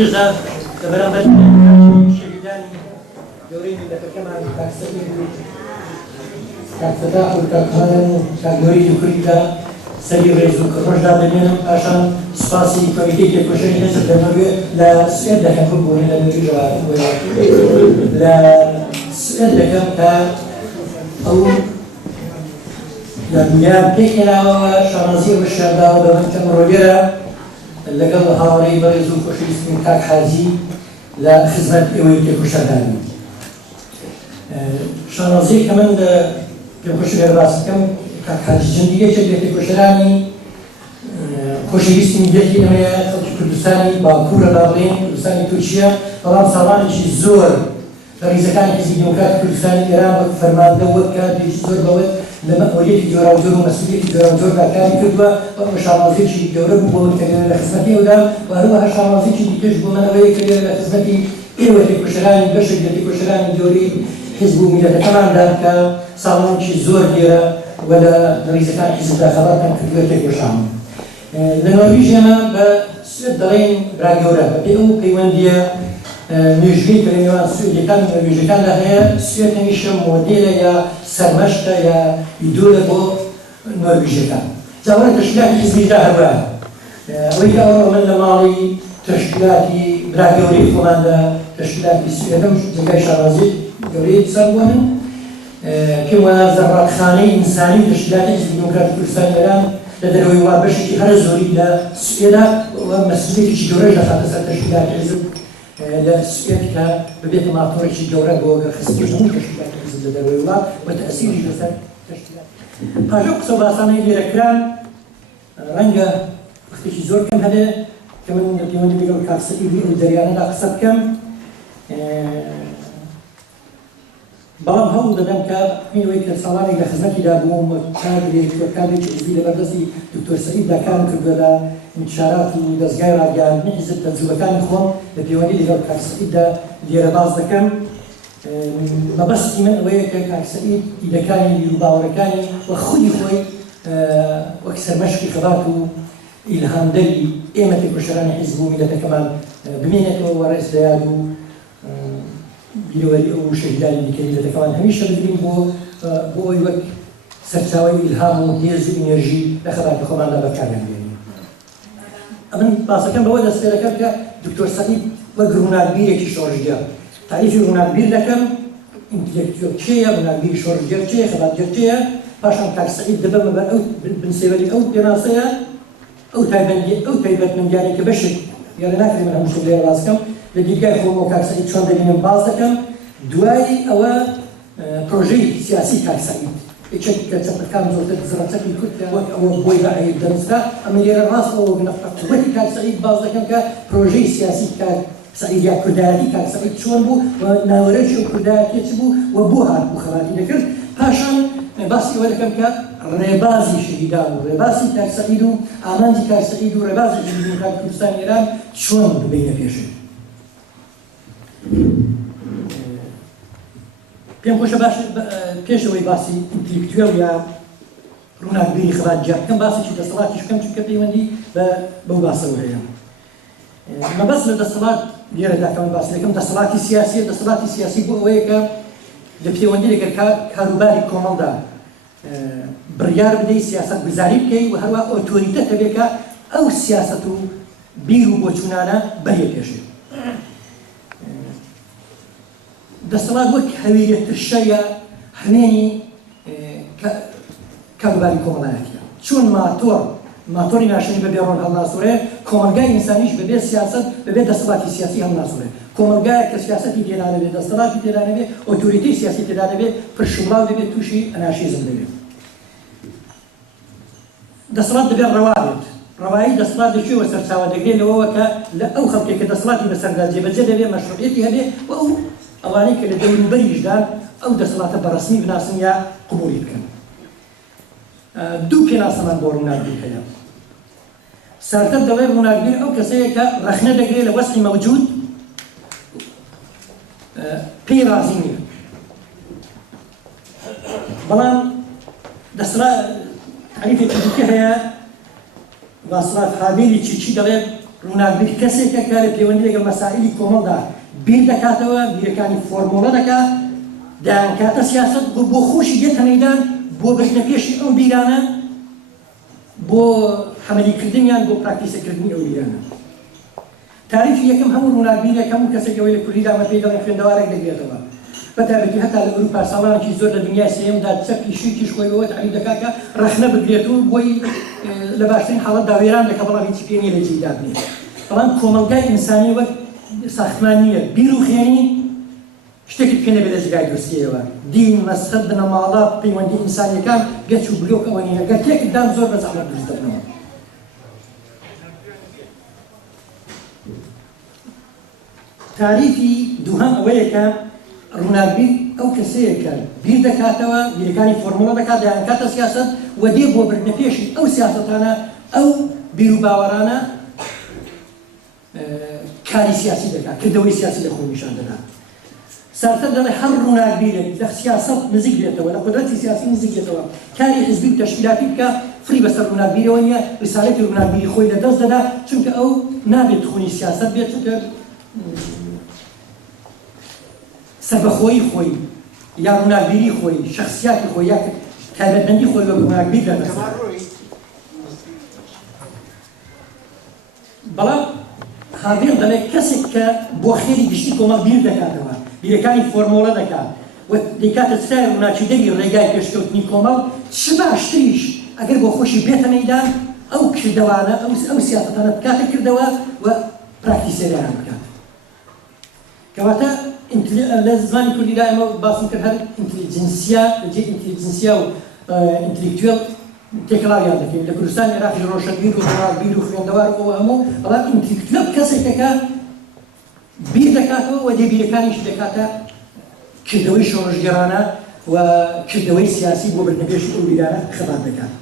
پێشدا لەبەرامبەر شەهیدانی گەورەی میلەتەکەمان کاک سەعید و کاک فەتاح و کاک هانەن و کاک مەریدی کوردیدا سەری ڕێز و ڕۆژدا دەمێنم پاشان سوپاسی کۆمیتەی تێکۆشەی حیزب دەمەوێ لە سوێد دەکەم ببوونی لە نوێژەوە لە سوێد دەکەم کە ئەو لە دنیا پێکێناوەوە شانازی وشارداوە بەمەن کە ڕۆژێرە لەگەڵ هاوڕێی بەڕێز و خۆشەویستم کاک حاجی لە خزمەت ئێوەی تێکۆشەدانی شانازی کە من پێم خۆش لێرە باس بکەم کاک حاجی جەندیەکێک لە تێکۆشەدانی خۆشەویستی میلەتی ئێمەیە خەڵکی کوردستانی باکوورە با بڵێن کوردستانی تورکیا بەڵام ساڵانێکی زۆر ڕیزەکانی حیزبی دموکراتی کوردستانی ئێران وەک فەرماندە وەک کادرێکی زۆر بەوەی لە مەسئولیەتی جۆراوجۆر و مەسئولیەتی جۆراوجۆر کاری کردووە بەڵام شانازیێکی گەورە بوو بۆ کە لە خزمەتی ئێوەدا و هەروەها شانازیێکی دیکەش بۆ من ئەوەیە کە لە خزمەتی ئێوە تێکۆشەرانی بەشێک لە تێکۆشەرانی گەورەی حیزب و میلەتەکەماندا کە ساڵانێکی زۆر لێرە و لە ڕیزەکانی حیزبدا خەباتان کردووە تێکۆشان لە نۆرویژ ئێمە بە سوێد دەڵێن برا گەورە بە پێی ئەو پەیوەندیە مێژووی کە لە نێوان سوێدەکان و نۆرویژەکاندا هەیە سوێد هەمیشە مۆدێلە یا سەرمەشقە یا ئیدۆلە بۆ نۆرویژەکان جاوەرە تەشکیلاتی حیزبیدا هەروە ئەوەی کە ئەوڕۆ من لە ماڵی تەشکیلاتی برا گەورەی خۆماندا تەشکیلاتی سوێدە و جێگای شانازی گەورەی سەر بووە من پێم وایە زەڕاتخانەی ئینسانی تەشکیلاتی حیزبی دموکراتی کوردستانی ئێران لە دەرەوەی وا بەشێکی هەر زۆری لە سوێدا و مەسئولیەتێکی گەورەی دەخاتە سەر تەشکیلاتی حیزب لە سوێد کە ببێتە ماتۆڕێکی گەورە بۆ خستکردن هەموو تەشکیلاتی حیزب لە دەرەوەی وڵات و تەئسیری لەسەر تەشکیلات پاشۆ قسە و باسانەی لێرەکران ڕەنگە وەختێکی زۆر کەم هەبێ کە من لە پەیوەندی لەگەڵ کاک سەعیدی ئەو دەریانەدا قسە بکەم بەڵام هەوڵ دەدەم کە ئەوەی کە ساڵانێک لە خزمەتیدا بووم کادرێکی حیزبی لەبەردەستی دکتۆر سەعیددا کارم کردووە لە انتشارات و دەستگای ڕاگەیاندنی حیزب تەجروبەکانی خۆم لە پەیوەندی لەگەڵ کاک سەعیددا لێرە باز دەکەم مەبەستی من ئەوەیە کە کاک سەعید ئیدەکانی بیرروباوەڕەکانی وە خودی خۆی وەک سەرمەشقی خەبات و ئیلهامدەری ئێمە تێکۆشەرانی حیزب و میلەتەکەمان بمێنێتەوە و ڕێز لەیاد و بیرەوەری ئەو شەهیدانی دیکەی میلەتەکەمان هەمیشە بگرین بۆ ئەوی وەک سەرچاوەی ئیلهام و هێز و ئینێرژی لە خەباتی خۆماندا بەکاریان بێنین ئەمن باسەکەم بەوەی دەست پێ دەکەم کە دکتۆر سەعید وەک ڕووناکبیرێکی شۆڕژگەر تعریفی ڕووناکبیر دەکەم ئینتێلێکتوێل چێیە ڕووناکبیری شۆڕژگەر چێیە خەباتگەر چێیە پاشان کاک سەعید دەبەمە بەر ئەو بنسێوەری ئەو پێناسەیە ئەو تایبەتمەندیانەی کە بەشێک یاڕێ ناکرێ من هەموو شتێک لێرە باز بکەم لە دیرگای خۆم و کاک سەعید چۆن دەبینم باز دەکەم دوای ئەوە پرۆژەی سیاسی کاک سەعید یەکێک کە چەپەکان زۆرتر زڕەچەکی کورد وەک ئەوە بۆی بەعەیب دەنووسرا ئەمە لێرە ڕاستەوە نەفقە قووەتی کاک سەعید باز دەکەم کە پرۆژەی سیاسی کاک سەعید یا کوردایەتی کاک سەعید چۆن بوو و ناوەرەشی و کوردایەتی چ بوو و بۆ هات بوو خەباتی دەکرد پاشان باسی ئەوە دەکەم کە ڕێبازی شەهیدان و ڕێبازی کاک سەعید و ئامانجی کاک سەعید و ڕێبازی حیزبی دموکراتی کوردستانی ئێران چۆن ببینە پێشێ پێم خۆشە باش پێشەوەی باسی ئینتلیکتوێڵ یا ڕووناکبیری خەباتگەر بکەم باسێکی دەسەڵاتیش بکەم چونکە پەیوەندی بەو باسەوە هەیە مەبەست لە دەسەڵات لێرەدا کە من باس دەکەم دەسەڵاتی سیاسیە دەسەڵاتی سیاسی بۆ ئەوەیە کە لە پەیوەندی لەگەڵ کاروباری کۆمەڵدا بڕیار بدەی سیاست گوزاری بکەی و هەروە ئۆتۆریتە هەبێ کە ئەو سیاست و بیر و بۆچوونانە بەرێ پێشێت دەسەڵات وەک هەویرێترشە یا هەمێنی کاروباری کۆمەڵایەتیە چۆن ماتۆری ناشەنی بەبێ ڕۆن هەڵناسوورێ کۆمەلگای ئینسانیش بەبێ سیاست بەبێ دەسەڵاتی سیاسی هەڵناسوورێ کۆمەلگایە کە سیاسەتی تێدا نەبێ دەسەڵاتی تێدا نەبێ ئۆتۆریتەی سیاسی تێدا نەبێ پرشمڵاو دەبێت تووشی ئەناشیزم دەبێت دەسەڵات دەبێت ڕەوا بێت ڕەوایی دەسەڵات دەکوێوە سەرچاوە دەگرێت لەوەوە کە لە ئەو خەڵکێک کە دەسەڵاتی بەسەردا جێبەجێ دەبێ مەشروعیەتی هەبێ و ئەو ئەوانەی کە لە دەوروبەریشدان ئەو دەسەڵاتە بەڕەسمی بناسن یا قبوڵی بکەن دوو پێناسەمان بۆ ڕووناکبیر هەیە سەرتەر دەڵێ ڕووناکبیر ئەو کەسەیە کە ڕەخنە دەگرێت لە وەسفی مەوجود پێی رازی نییە بەڵام دەسەڵات تعریفێکی دیکە هەیە واصلات خابیری چی دەڵێت ڕووناکبیر کەسێکە کە لە پەیوەندی لەگەڵ مەسائلی کۆمەڵدا بیر دەکاتەوە، بیرەکانی فۆرمۆڵە دەکات، دەیانکاتە سیاسەت بۆ خۆشی دێتە مەیدان بۆ بردنەپێشی ئەو بیرانە، بۆ حەمەلیکردنیان بۆ پراکتیسەکردنی ئەو بیرانە. تاریفی یەکەم هەموو ڕووناکبیرێک هەموو کەسێکەوەی لە کوردیدا مە پێی دەڵێن خوێندەوارێک دەگرێتەوە. بەتایبەتی هەتا لە ئەوروپا ساڵانێکی زۆر لە دنیای سێیەمدا چەپی شیرکیش خۆی بەوە تعریف دەکات کە ڕەخنە بگرێت و بۆی لە باشترین حاڵەتدا وێران دەکات، بەڵام هیچی پێ نییە لە جێیدا بنێت. بەڵام کۆمەلگای ئینسانی وەک ساختمان نییە، بیر و خێنی شتێکی پێ نەبێت لە جگای دروستیەوە. دین، مەزهەب، بنەماڵە، پەیوەندی ئینسانیەکان گەچ و بلۆک ئەوە نییە. گەر تێکتدان زۆر بە زەحمەت دروست دەبنەوە. تاریفی دووهەم ئەوەیە کە ڕووناکبیر ئەو کەسەیە کە بیر دەکاتەوە، بیرەکانی فۆرمۆڵە دەکات، دەیانکاتە سیاسەت و دێ بۆ بردنەپێشی ئەو سیاسەتانە، ئەو بیر و باوەڕانە کاری سیاسی دەکات، کردەوەی سیاسی لە خۆی نیشان دەدات. سارتر دەڵێ هەر ڕووناکبیرێک لە سیاسەت نزیک بێتەوە، لە قودرەتی سیاسی نزیک بێتەوە، کاری حزبی و تەشکیلاتی بکە، فری بەسەر ڕووناکبیرەوە نییە، ڕسالەتی ڕووناکبیری خۆی لەدەست دەدا، چونکە ئەو نابێت خونی سیاسەت بێت، چونکە سەربەخۆیی خۆی یا ڕووناکبیری خۆی، شەخسیاتی خۆی یا تایبەتمەندی خۆی بە ڕووناکبیر دەدەست. بەڵام هاوێن دەڵێ کەسێک کە بۆ خێری گشتی کۆمەڵ بیر دەکاتەوە، بیرەکانی فۆرمۆڵە دەکات و دەیکاتە ستای ڕووناچیدەری ڕێگای پێشکەوتنی کۆمەڵ، چ باشتریش ئەگەر بۆ خۆشی بێتە مەیدان ئەو کردەوانە، ئەو سیاسەتانە بکاتە کردەوە و پراکتیسێریان بکات. کەواتە لە زمانی کوردیدا ئێمە باسم کرد هەر ئینتلیجنسیا، لەجێ ئینتلیجنسیا و ئینتلیکتوێل تێکەڵاویان دەکەین. لە کوردستان عێراقی ڕۆشنبیر و ڕووناکبیر و خوێندەوار و ئەوە هەموو، بەڵام ئینتلیکتوێل کەسێکە کە بیر دەکاتەوە و دێبیرەکانیش دەکاتە کردەوەی شۆڕژگەرانە و کردەوەی سیاسی بۆ بردنەپێشی ئەو بیرانە خەبات دەکات.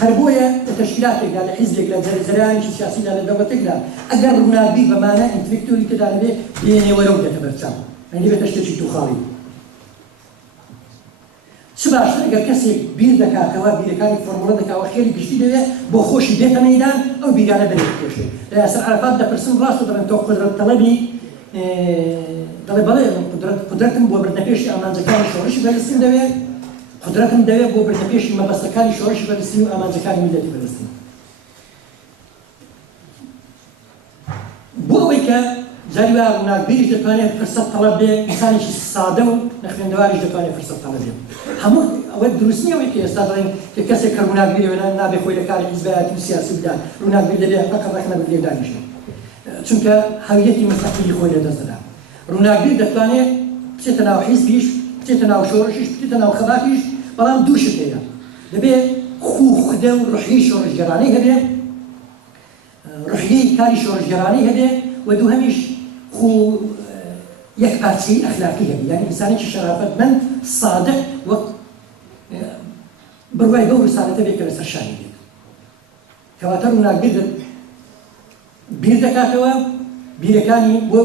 هەر بۆیە لە تەشکیلاتێکدا، لە حیزبێک، لە جەرەجەرایانێکی سیاسیدا، لە دەوڵەتێکدا ئەگەر ڕووناکبیر بەمانە ئینتلیکتوێلی تێدا نەبێ بێنێوەرە و دێتە بەرچاو، ئەنی بێتە شتێکی تووخاڵی. چ باشتر ئەگەر کەسێک بیر دەکاتەوە، بیرەکانی فۆرمۆڵە دەکاتەوە، خێری گشتی دەوێت بۆ خۆشی بێتە مەیدان ئەو بیرانە بنێت پێشێ. لە یاسر عەرەفات دەپرسن ڕاستە دەڵێن تۆ قودرەت تەڵەبی؟ دەڵێ بەڵێ قودرەتم بۆ بردنەپێشی ئامانجەکانی شۆڕشی بەرزترین دەوێت، قودرەتم دەوێت بۆ بردنەپێشی مەبەستەکانی شۆڕشی بەرزترین و ئامانجەکانی میلەتی بەرزترین. بۆ ئەوەی کە جاری وا ڕووناکبیریش دەتوانێت فرسەت تەڵەب بێ، ئینسانێکی سادە و نەخوێندەواریش دەتوانێت فرسەت تەڵەب بێ. هەموو ئەوە دروست نییە ئەوەی کە ئێستا دەڵێن کە کەسێک کە ڕووناکبیری وێنە نابێت خۆی لە کاری حیزبایەتی و سیاسی بدات، ڕووناکبیر دەبێت فەقەت ڕەخنە بگرێ دانیشێت، چونکە هەویەتی مستەقیلی خۆی لەدەست دەدا. ڕووناکبیر دەتوانێت بچێتە ناو حیزبیش، بچێتە ناو شۆڕشیش، بچێتە ناو خەباتیش، بەڵام دوو شت هەیە. دەبێت خوخدە و ڕحیی شۆڕژگەرانەی هەبێ، ڕحیی کاری شۆڕژگەرانەی هەبێ، و دووهەمیش یەک پارچەی ئەخلاقی هەبێ، یعنی ئینسانێکی شەرافەتمەند، سادق، وەک بڕوای بەو ڕسالەتە بێت کە لەسەر شانی بێت. کەواتە ڕووناکبیر بیر دەکاتەوە، بیرەکانی بۆ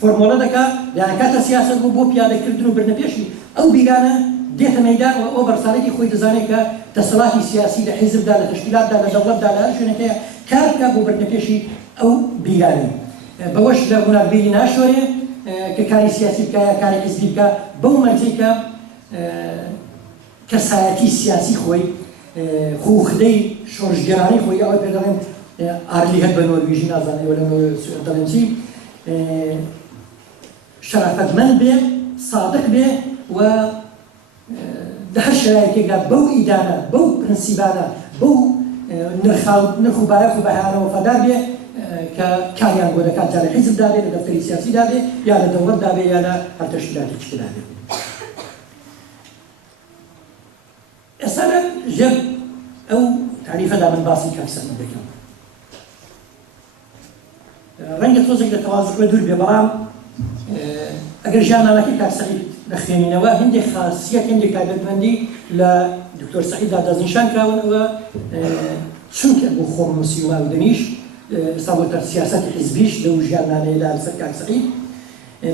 فۆرمۆڵە دەکات، دەیانکاتە سیاسەت بۆ پیادەکردن و بردنەپێشی ئەو بیرانە دێتە مەیدان و ئەو بەرسالەتی خۆی دەزانێت کە دەسەڵاتی سیاسی لە حیزبدا، لە تەشکیلاتدا، لە دەوڵەتدا، لە هەر شوێنێکەیە کار بکات بۆ بردنەپێشی ئەو بیرانی. بەوەش لە ڕووناکبیری ناشۆرێ کە کاری سیاسی بکە یا کاری حیزبی بکە، بەو مەرجەی کە کەسایەتی سیاسی خۆی، خوخدەی شۆڕژگەرانی خۆی، ئەوە پێ دەڵێن ئارلی هەت بە نۆرویژی نازانێ وە لە دەڵێن چی، شەرافەتمەند بێ، سادق بێ و لە هەر شەرایەتێکدا بەو ئیدانە، بەو پرەنسیبانە، بەو نرخ و بایەخ و بەهانە وەفادار بێ کە کاریان بۆ دەکات، جا لە حیزبدا بێ، لە دەفتەری سیاسیدا بێ، یا لە دەوڵەتدا بێ، یا لە هەر تەشکیلاتێکدا بێ. ئێستا ژێر ئەو تعریفەدا من باسی کاکسەد دەکەم. ڕەنگە تۆزێک لە تەواضع دوور بێ، بەڵام ئەگەر ژیاننامەکەی کاک سەعید دەخوێنینەوە، هەندێک خاصیەت، هەندێک تایبەتمەندی لە دکتۆر سەعیددا دەستنیشان کراونەوە، چونکە بۆ خۆم نووسی و ماودەمیش ئێستا بۆتە سیاسەتی حیزبیش لەو ژیاننامەیەدا لەسەر کاک سەعید،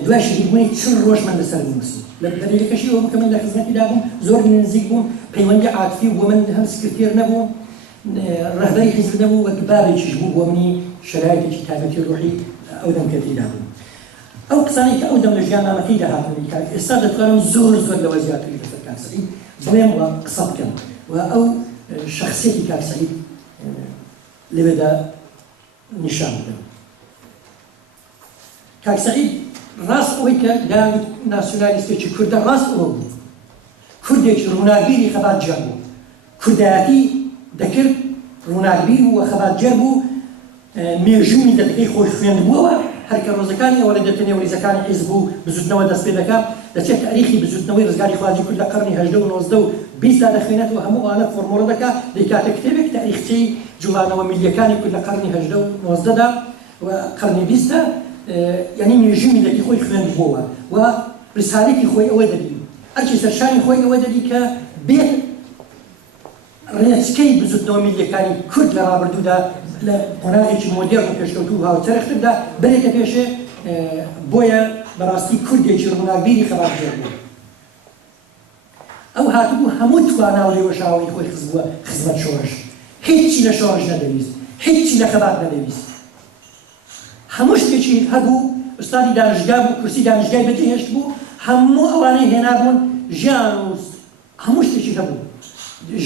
دوای شەهیدبوونی 40 ڕۆژ من لەسەر نووسی. لە دەلیلەکەشی ئەوە بکە من لە خزمەتیدا بووم، زۆر نزیک بووم، پەیوەندی عاتفی بۆ من هەم سکرتێر نەبوو، ڕەهبەری حیزب نەبوو، وەک بابێکیش بوو بۆ منی شرایطێکی تایبەتی ڕۆحی ئەو دەمکەتیدا بوو. ئەو قسانەی کە ئەو دەم لە ژیاننامەکەی داهاتنەوەی کاک ئێستا دەتوانم زۆر لەوە زیاتری لەسەر کاک سەعید بڵێم وە قسە بکەم و ئەو شخصیەتی کاک سەعید لەوێدا نیشان بدەم. کاک سەعید ڕاست ئەوەی کە داوت ناسیۆنالیستێکی کوردە ڕاست ئەوە بوو. کوردێکی ڕووناکبیری خەباتجێر بوو. کوردایەتی دەکرد ڕووناکبیر و خەباتجێر بوو مێژووی دەتەکەی خۆش خوێند بووەوە هەرکە ڕۆژەکانی ئەوە لە دەتەنێ وەریزەکانی حیزب و بزوتنەوە دەست پێ دەکات دەچێت تاریخی بزوتنەوەی ڕزگاری خواردی کورد لە قەرنی 18 و 19 و 20 دا دەخوێنێتەوە هەموو ئەوانە فۆرمۆڵە دەکات دەیکاتە کتێبێک تاریخچەی جوڵانەوە میلیەکانی کورد لە قەرنی 18 و 19 دا و قەرنی 20 دا یعنی مێژووی میلەتی خۆی خوێند بووەوە و ڕسالێکی خۆی ئەوە دەبین ئەرچی سەرشانی خۆی ئەوە دەبی کە بێت ڕێچکەی بزوتنەوە میلیەکانی کورد لە ڕابردوودا لە قۆناغێکی مۆدێڕ و پێشکەوتوو هاوچەرخدا بەرێتە پێشێ بۆیە بەڕاستی کوردێکی ڕووناکبیری خەباتجێر بوو. ئەو هاتبوو هەموو توانا و لێوەشاوی خۆی خزبووە خزمەت شۆڕش. هیچی لە شۆڕش نەدەویست، هیچی لە خەبات نەدەویست. هەموو شتێکی هەبوو، ئوستادی دانشگا بوو، کورسی دانشگای بەجێهێشت بوو، هەموو ئەوانەی هێنابوون ژیان و هەموو شتێکی هەبوو.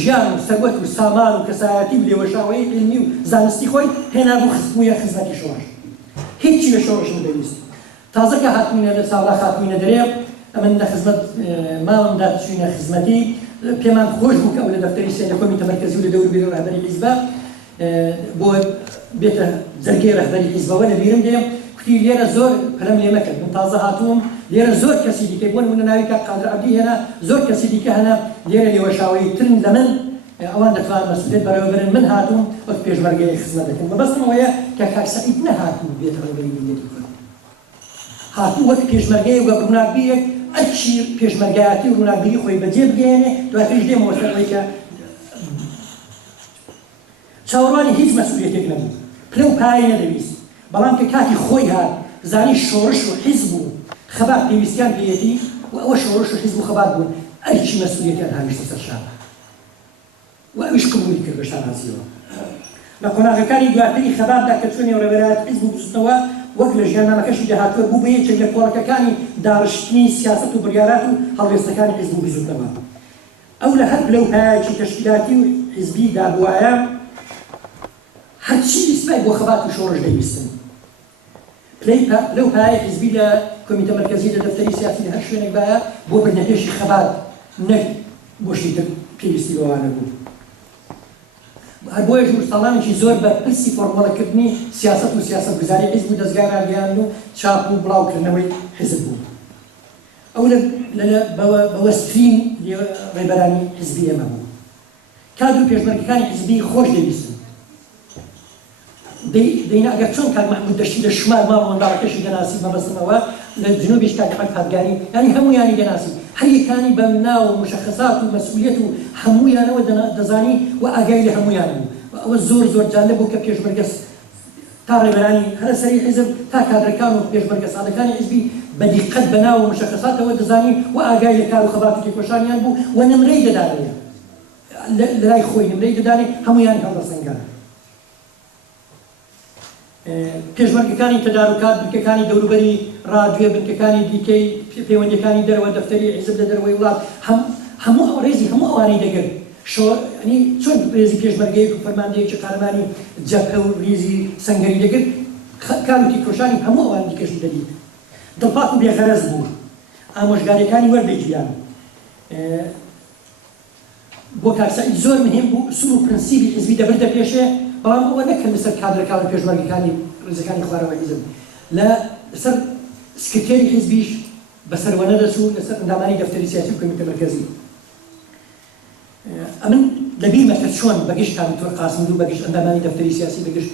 ژیان و سەروەت و سامان و کەسایەتی و لێوەشاوەی علمی و زانستی خۆی هێنابوو خزبوویە خزمەتی شۆڕش. هیچی لە شۆڕش نەدەویست. تازە کە هاتووینە لە ساڵا هاتووینە دەرێ ئەمن لە خزمەت ماڵمدا چووینە خزمەتی پێمان خۆش بوو کە ئەو لە دەفتەری سێ لە کۆمیتە مەرکەزی و لە دەوروبەری ڕەهبەری حیزبە بۆ بێتە جەرگەی ڕەهبەری حیزبەوە لەبیرم دێم کوتی لێرە زۆر پەلەم لێ مەکرد من تازە هاتووم لێرە زۆر کەسی دیکەی بۆ نمونە ناوی کاک قادر عەبدی هێنا زۆر کەسی دیکە هەنا لێرە لێوەشاوەی ترن لە من ئەوان دەتوانن مەسئولیت بەرەوەبرن من هاتووم وەک پێشمەرگەی خزمەت دەکەم بەبەستم ئەوەیە کە کاک سەعید نەهاتوو بێتە ڕێبەری میلەتی کورد هاتوو وەک پێشمەرگەی وەک ڕووناکبیرێک ئەچی پێشمەرگایەتی و ڕووناکبیری خۆی بەجێ بگەێنێ دواتریش دێمەوە سەرەوەی کە چاوەڕوانی هیچ مەسئولیتێک نەبوو پلە و پایی نەدەویست بەڵام کە کاتی خۆی هات زانی شۆڕش و حیزب و خەبات پێویستیان پێیەتی و ئەوە شۆڕش و حیزب و خەبات بوون ئەرچی مەسئولیتیان هاویشتە سەر شان و ئەویش قبولی کرد بە شانازیەوە لە قۆناغەکانی دواتری خەباتدا کە چوونێ ڕێبەرایەت حیزب و بزوتنەوە وەک لە ژیاننامەکەشی داهاتووە بوو بە یەکێک لە کۆڵەکەکانی داڕشتنی سیاسەت و بڕیارات و هەڵوێستەکانی حیزب و بزوتنەوە ئەو لە هەر لەو پایەکی تەشکیلاتی و حیزبی دابووایە هەرچی سپای بۆ خەبات و شۆڕش دەویستن لەو پایە حیزبی لە کۆمیتە مەرکەزی لە دەفتەری سیاسی لە هەر شوێنێک بایە بۆ بردنەپێشی خەبات نەک بۆ شتی تر پێویستی بەوانە بوو هەر بۆیە ژوور ساڵانێکی زۆر بە پرسی فۆرمۆڵەکردنی سیاسەت و سیاسەتگوزاری حیزب و دەستگای ڕاگەیاندن و چاپ و بڵاوکردنەوەی حیزب بوو ئەو بەوەسترین ڕێبەرانی حیزبی ئێمە بوو کادر و پێشمەرگەکانی حیزبی خۆش دەویستن دەینا ئەگەر چۆن کاک مەحموود دەشتی لە شمال ماڵ منداڵەکەشی دەناسی مەبەستمەوە لە جنوبیش کاک ئەحمەد کادگانی یعنی هەموویانی دەناسی هەر یەکانی بە ناو و مشەخەسات و مەسئولیەت و هەموویانەوە دەزانی و ئاگای لە هەموویان بوو ئەوە زۆر زۆر جالب بوو کە پێشمەرگە تا ڕێبەرانی هەرە سەری حیزب تا کادرەکان و پێشمەرگە سادەکانی حیزبی بە دیقەت بە ناو و مشەخەساتەوە دەزانی و ئاگای لە کار و خەبات و تێکۆشانیان بوو و نمرەی دەدانێ لە لای خۆی نمرەی دەدانێ هەموویانی هەڵدەسەنگان پێشمەرگەکانی تەدارکات بنکەکانی دەوروبەری ڕادیۆ بنکەکانی دیکەی پەیوەندیەکانی دەرەوە دەفتەری حیزب لە دەرەوەی وڵات هەموو ڕێزی هەموو ئەوانەی دەگرت چۆن ڕێزی پێشمەرگەیەک و فەرماندەیەکی قارەمانی جەبهە و ریزی سەنگەری دەگرت کاروتی کۆشانی هەموو ئەوان دیکەش دەدیت دڵپاک و بێغەرەز بوو ئامۆژگاریەکانی وەربگیران بۆ کاک سەعید زۆر مهم بوو ئوسوڵ و پرەنسیبی حیزبی دەبردە پێشێ بەڵام ئەوە نەکەن لەسەر کادرەکان و پێشمەرگەکانی ڕێزەکانی خوارەوە حیزب لەسەر سکرتێری حیزبیش بەسەرەوە نەدەچوو لەسەر ئەندامانی دەفتەری سیاسی و کۆمیتە مەرکەزی ئەمن لەبیرمە کە چۆن بەگشتان تۆر قاسم و بەگشت ئەندامانی دەفتەری سیاسی بەگشت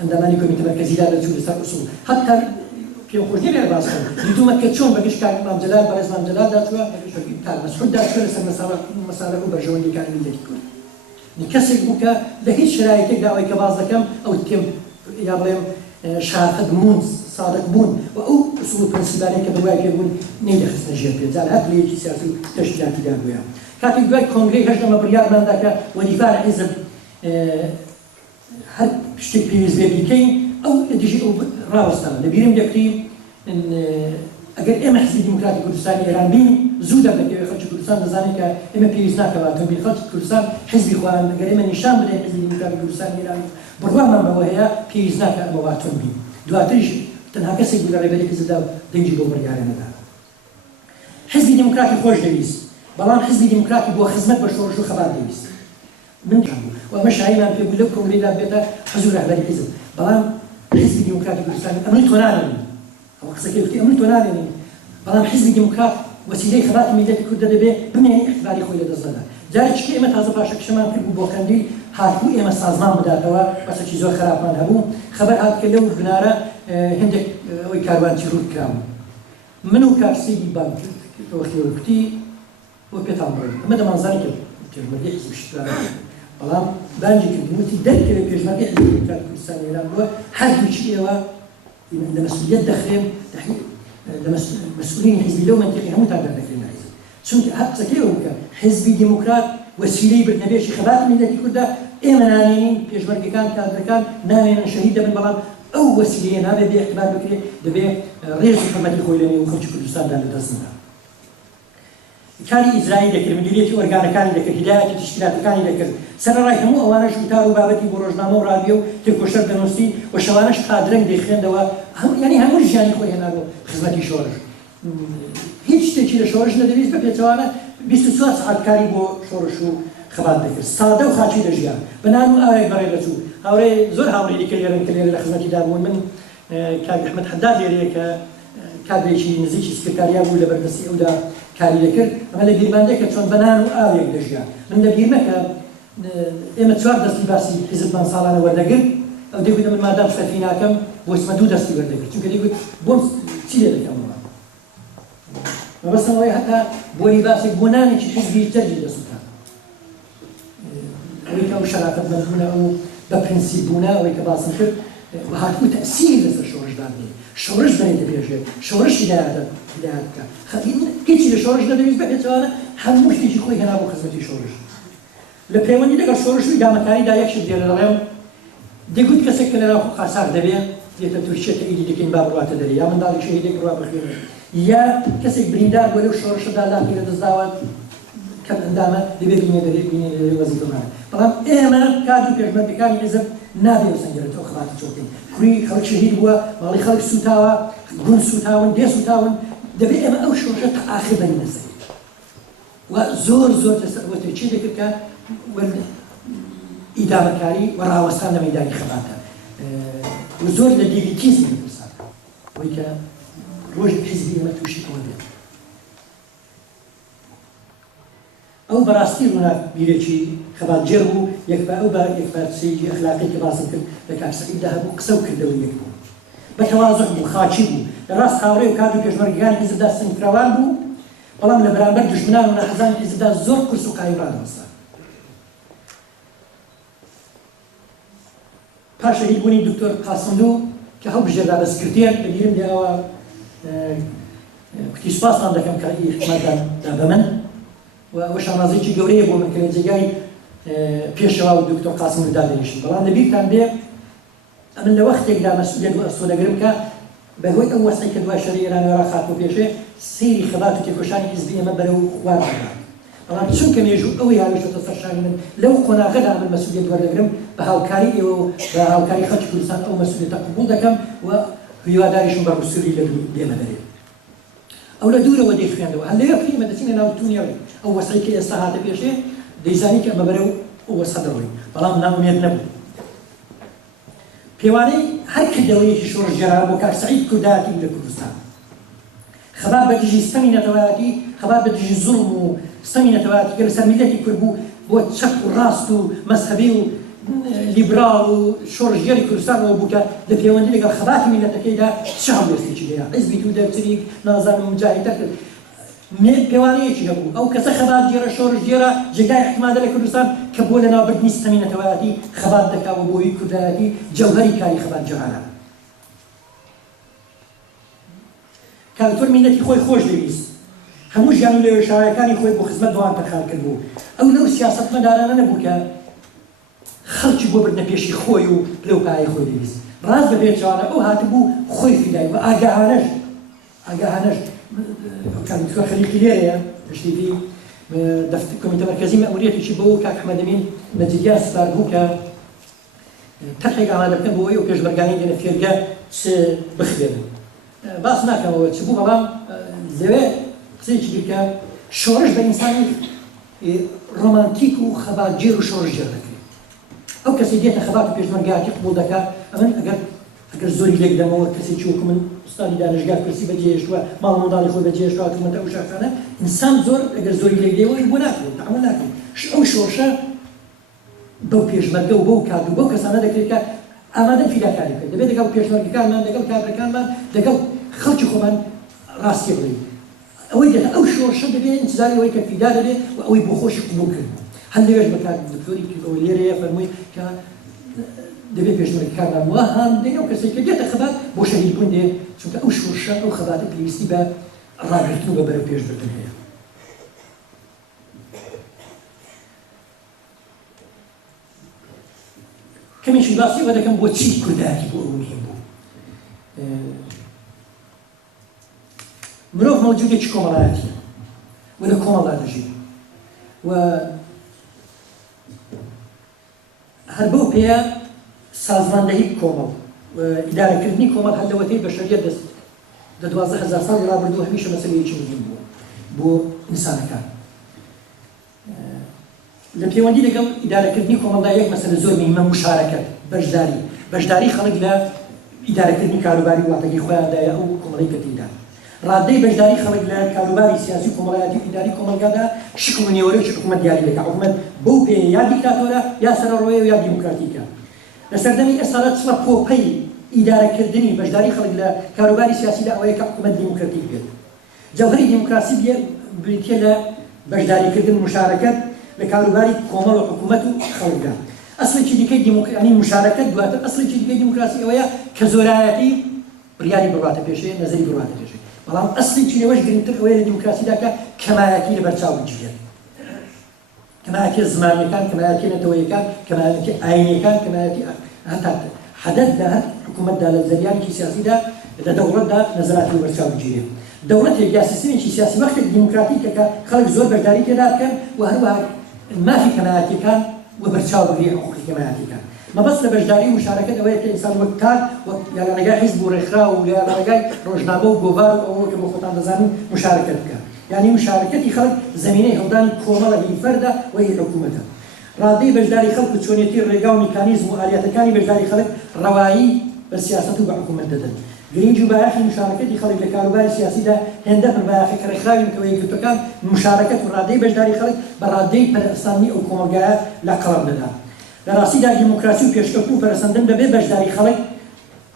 ئەندامانی کۆمیتە مەرکەزیدا دەچوو لەسەر ئوسوڵ هەتا پێم خۆش نێ لێرە باس کەم دیتومە کە چۆن بەگشت کاک مام جەلال بەڕێز مام جەلال داچووە کاک مەسعود داچووە لەسەر مەسالە و بەرژەوەندیەکانی میلەتی کورد کەسێک بوو کە لە هیچ شرایطێکدا ئەوەی کە باز دەکەم ئەو تێم یا بڵێم شاخت بوون سادق بوون و ئەو ئوسوڵ و پرەنسیبانەی کە بەوای پێبوون نەیدەخستنە ژێر پێ جار هەر پلەیەکی سیاسی و تەشکیلاتیدا بووە کاتێک دوای کۆنگرەی هەژدەمە بڕیارماندا کە وەزیفەی حیزب هەر شتێک پێویست بێ بیکەین ئەو دژی ئەو ڕاوەستانە لەبیرم دەکەی ئەگەر ئێمە حزبی دیموکراتی کوردستانی ئێران بین زوو دەبێت خەڵکی کوردستان دەزانێت کە ئێمە پێویست ناکەواتەوە بین خەڵکی کوردستان حزبی خۆیان ئەگەر ئێمە نیشان بدەین حزبی دیموکراتی کوردستانی ئێران بڕوامان بەوە هەیە پێویست ناکە ئەمە واتۆن بین دواتریش تەنها کەسێک بوو لە ڕێبەری حزبدا دەنگی بۆ بڕیارە نەدا حزبی دیموکراتی خۆش دەویست بەڵام حزبی دیموکراتی بۆ خزمەت بە شۆڕش و خەبات دەویست من وأما شايمان في بلوك كونغريلا بيتا حزور أهل الحزب بلام حزب ديمقراطي كردستان أمري توناني أو قصة كيف أمري توناني بلام حزب ديمقراط وسيلة خبرات ميلاد كرد دبي بمعنى اختباري خوي لدزنا جاري شكي إما تازه باشك شمان في بوكندي هاتو إما سازمان بداتوا بس شيء زور خراب من هبو خبر هات كلو بنارة هندك ويكاروان تيرود كرام منو كارسي بانك وخيرتي وبيتامر ما ده منظرك كلمة حزب الشباب بەڵام بانجی کردنوتی دەرکەوێت پێشمەرگی حزبی دیموکراتی کوردستانی ئێران بووە هەر دووچی ئێوە لە مەسئولیەت دەخرێن لە مەسئولینی حزبی لەو منتیقی هەمووتان دەردەکرێن حزب چونکە قسەکەی ئەوە بکە حزبی دیموکرات وەسیلەی بردنەبێشی خەباتی میلەتی کوردە ئێمە نامێنین پێشمەرگەکان کادرەکان نامێنن شەهید دەبن بەڵام ئەو وەسیلەیە نابێت بێ اعتبار بکرێت دەبێت ڕێز و حرمەتی خۆی لە نێو خەڵکی کوردستاندا لەدەست ندا کاری ئیزرایی دەکرد مدیریەتی ئۆرگانەکانی دەکرد هیدایەتی تشکیلاتەکانی دەکرد سەرەڕای هەموو ئەوانەش وتار و بابەتی بۆ ڕۆژنامە و رادیۆ و تێکۆشەر دەنووسی و شەوانەش قادرەنگ دەیخوێندەوە ینی هەموو ژیانی خۆی هێنابوو خزمەتی شۆڕش هیچ شتێکی لە شۆڕش نەدەویست بە پێچەوانە 24 ساعت کاری بۆ شۆڕش و خەبات دەکرد سادە و خاچی دەژیان بەنام و ئاوێک بەڕێ دەچوو هاوڕێ زۆر هاوڕێی کە لێرەن کە لێرە لە خزمەتیدا بوون من کاک ئەحمەد حەداد لێرەیە کە کادرێکی نزیکی سکرتاریا بوو لە بەردەستی ئەودا کاری دەکرد ئەمە لە بیرماندێکە چۆن بەنان و ئاوێک دەژیان من لە بیرمەکە ئێمە 4 دەستی باسی حیزبمان ساڵانە وەردەگرت ئەو دەیگوت من مادام شتەفی ناکەم بۆ ئێسمە 2 دەستی وەردەگرت چونکە دەیگوت بۆم چی لێ دەکەمەوە مەبەستەوەی هەتا بۆنی باسێک بۆ نانێکی حیزبی تەرجی دەسووتان ئەوەی کە ئەو شەراکەتمەندبوونە ئەو بە پرینسیپ بوونە ئەوەی کە باسم کرد هاتبوو تەئسیری لەسەر شۆڕشدا بێت شۆڕش بەرێ دەبێژێت شۆڕش هیدایەت بکە هیچی لە شۆڕش نەدەویست بە پێچەوانە هەموو شتێکی خۆی هێنا بۆ خزمەتی شۆڕش لە پەیوەندی لەگەڵ شۆڕش و ئیدامەکاریدا یەکشت دێنە دەڵێم دەیگوت کەسێک کە لەناو خاسار دەبێت دێتە تووشێتە ئیدی دەکەین با بڕاتە دەرێ یا منداڵی شەهیدێک بڕوا بخوێنێت یا کەسێک بریندار بۆ لەو شۆڕشەدا لاقی لەدەستداوە کەم ئەندامە دەبێت بینێ دەرێ بینێ لەوێ وەزیفەمان بەڵام ئێمە کاد و پێشمەرگەکانی حیزب نابێت سەنگەرێتەوە خەباتی چۆکەین کوڕی خەڵک شەهید بووە ماڵی خەڵک سوتاوە گون سوتاون دێ سوتاون دەبێت ئێمە ئەو شۆڕشە تا ئاخر بەرینە سەر و زۆر زۆر لەسەر ئەوەتە چی دەکرد کە ئیدامەکاری و ڕاوەستان لە مەیدانی خەباتە و زۆر لە دیڤیتیزمی پرسان بۆی کە ڕۆژی حیزبی ئێمە تووشی ئەوە بێت ئەو بەڕاستی ڕوونا بیرێکی خەباتجێر بوو ئەو بە یەکپارچەیەکی ئەخلاقی کە باسم کرد لە کاک سەعیددا هەبوو قسە و کردەوە یەک بوو بە تەواضع بوو خاچی بوو لەڕاست هاوڕێ و کاد و پێشمەرگەکانی حیزبدا سنگفراوان بوو بەڵام لە بەرامبەر دوژمنان و ناحەزانی حیزبدا زۆر قورس و قایب ڕادەوەستا پاش شەهیدبوونی دکتۆر قاسملو کە هەڵبژێردا بە سکرتێر لەبیرم لێ ئەوە کوتی سوپاسمان دەکەم کە ئیحتیمالدا بە من و ئەوە شانازێکی گەورەیە بۆ من کە لە جێگای پێشەوا و دکتۆر قاسملو دادەنیشم بەڵام لەبیرتان بێ ئەمن لە وەختێکدا مەسئولیەت بۆ ئەستۆ دەگرم کە بەهۆی ئەو وەسعی کە دوای شەڕی ئێران و عێراق هاتبوو پێشێ سەیری خەبات و تێکۆشانی حیزبی ئێمە بەرەو خوار ڕاگەڕا بەڵام چونکە مێژوو ئەوەی هاوێشتۆتە سەر شانی من لەو قۆناغەدا من مەسئولیەت وەردەگرم بە هاوکاری ئێوە و بە هاوکاری خەڵکی کوردستان ئەو مەسئولیەتە قبوڵ دەکەم و هیواداریشم بە ڕووسوری لە دێمە دەرێت ئەو لە دوورەوە دەیخوێندەوە هەر لەوێ فیلمە دەچینە ناو تونێڵی ئەو وەسعی کە ئێستا هاتە پێشێ دەیزانی کە ئەمە بەرەو ئەو وەسە دەڕۆی بەڵام ناومێد نەبوو پێوانەی هەر کردەوەیەکی شۆڕژێرا بۆ کاک سەعید کوردایەتی لە کوردستان خەبات بە دژی ستەمی نەتەوایەتی خەبات بە دژی زوڵم و ستەمی نەتەوایەتی کە لەسەر میلەتی کورد بوو بۆ چەک و ڕاست و مەزهەبی و لیبرال و شۆڕژێری کوردستانەوە بوو کە لە پەیوەندی لەگەڵ خەباتی میلەتەکەیدا چ هەڵوێستێکی هەیە حیزبی تو دەرچریک نازانم مجاهیدە کرد پێوانەیەکی هەبوو ئەو کەسە خەبات جێرە شۆڕش جێرە جێگای احتیمالە لە کوردستان کە بۆ لەناوبردنی ستەمی نەتەوایەتی خەبات دەکاوە بۆی کوردایەتی جەوهەری کاری خەبات جەهانە کاکتۆر میلەتی خۆی خۆش دەویست هەموو ژیان و لێوێشارەکانی خۆی بۆ خزمەت بەوان پەرخان کردبوو ئەو لەو سیاسەتمەدارانە نەبوو کە خەڵکی بۆ بردنە پێشی خۆی و لەو پایە خۆی دەویست ڕاست بەبێت جوانە ئەو هاتبوو خۆی فیدای و ئاگاهانەش کامیتوە خەریکی لێرەیە تشتیفی کۆمیتە مەرکەزی مەئموریەتێکی بۆ کاک ئەحمەد ئەمین مەجیدیان سپار بوو کە تەرحێک ئامادە بکەن بۆ ئەوەی و پێشمەرگانی دێنە فێرگە چ بخوێنن باس ناکەمەوە چ بوو بەڵام لەوێ قسەیەکی بکە شۆڕش بە ئینسانی ڕۆمانتیک و خەباتگیر و شۆڕش جێر دەکرێت ئەو کەسی دێتە خەبات و پێشمەرگایەتی قبوڵ دەکات ئەمن ئەگەر زۆری لێک دەمەوە کەسێکی وەکو من ئوستادی دانشگا پرسی بەجێهێشتووە ماڵ منداڵی خۆی بەجێهێشتووە حکومەتە ئەو شاخانە ئینسان زۆر ئەگەر زۆری لێک دێەوە بۆ ناکرێت تەحمل ناکرێت ئەو شۆڕشە بەو پێشمەرگە و بەو کات و بەو کەسانە دەکرێت کە ئامادە فیداکاری بکەین دەبێت لەگەڵ پێشمەرگەکانمان لەگەڵ کادرەکانمان لەگەڵ خەڵکی خۆمان ڕاستی بڵین ئەوەی دێت ئەو شۆڕشە دەبێت ئینتیزاری ئەوەی کە فیدا دەبێت و ئەوەی بۆ خۆشی قبوڵ کردن هەر لەوێش بە کات دکتۆری ئەوەی لێرەیە فەرمووی کە دەبێت پێشمەرگەکانمان وە هەندێک ئەو کەسێک کە دێتە خەبات بۆ شەهید بوون دێ چونکە ئەو شۆڕشە ئەو خەباتە پێویستی بە ڕاگرتن و بە بەرەو پێشبردن هەیە کەمیشی باسی ئەوە دەکەم بۆچی کوردایەتی بۆ ئەو مهم بوو مرۆڤ مەوجودێکی کۆمەڵایەتیە و لە کۆمەڵدا دەژین و هەر بەو پێیە سازماندەهی کۆمەڵ و ئیدارەکردنی کۆمەڵ هەر لەوەتەی بەشەریەت دەست لە 12,000 ساڵی ڕابردوو هەمیشە مەسەلەیەکی مهم بووە بۆ ئینسانەکان لە پەیوەندی لەگەڵ ئیدارەکردنی کۆمەڵدا یەک مەسەلە زۆر مهمە مشارەکەت بەشداری خەڵک لە ئیدارەکردنی کاروباری وڵاتەکەی خۆیاندایە ئەو کۆمەڵی کە تێیدا ڕادەی بەشداری خەڵک لە کاروباری سیاسی و کۆمەڵایەتی و ئیداری کۆمەلگادا شکل و نێوەرەوەی حکومەت دیاری دەکات حکومەت بەو پێ یا دیکتاتۆرە یا سەرڕۆیە و یا دیموکراتیکە لە سەردەمی ئێستادا چڵە پۆپەی ئیدارەکردنی بەشداری خەڵک لە کاروباری سیاسیدا ئەوەیە کە حکومەت دیموکراتیک بێت جەوهەری دیموکراسی بریتە لە بەشداریکردن مشارەکەت لە کاروباری کۆمەڵ و حکومەت و خەڵکدا ئەسڵێکی دیکەی ینی مشارەکەت دواتر ئەسڵێکی دیکەی دیموکراسی ئەوەیە کە زۆرایەتی بڕیاری بڕاتە پێشەیە نەزەری بڕاتە پێشەیە بەڵام ئەسڵێکی لەوەش گرنگتر ئەوەیە لە دیموکراسیدا کە کەمایەتی لەبەرچاو بجێت کەمایەتی زمانیەکان کەمایەتی نەتەوەیەکان کەمایەتی ئاینیەکان کەمایەتی هەتا حەدەت لە هەر حکومەتدا لە زەریانێکی سیاسیدا لە دەوڵەتدا نەزەراتی لەبەرچاو بجێت دەوڵەتێک یا سیستەمێکی سیاسی وەختێک دیموکراتیکە کە خەڵک زۆر بەشداری تێدا بکەن و هەروەها مافی کەمایەتیەکان و بەرچاو بگرێ حقوقی کەمایەتیەکان مەبەست لە بەشداری و مشارەکەت ئەوەیە کە ئینسان وەک کار یا لە ڕێگای حیزب و ڕێکخرا و یا لە ڕێگای ڕۆژنامە و گۆڤار و ئەوە کە بۆ خۆتان دەزانن مشارەکەت بکات یعنی مشارەکەتی خەڵک زەمینەی هەڵدانی کۆمەڵە هی فەردە و هی حکومەتە ڕادەی بەشداری خەڵک و چۆنیەتی ڕێگا و میکانیزم و ئالیاتەکانی بەشداری خەڵک ڕەوایی بە سیاسەت و بە حکومەت دەدەن گرنگی و بایەخی مشارەکەتی خەڵک لە کاروباری سیاسیدا هێندە بن بایەخی کە ڕێکخراوی نەتەوەیەکگرتوەکان مشارەکەت و ڕادەی بەشداری خەڵک بە ڕادەی پەرستانی ئەو کۆمەلگایە لە قەڵم دەدا لە ڕاستیدا دیموکراسی و پێشکەوت و پەرسەندن بەبێ بەشداری خەڵک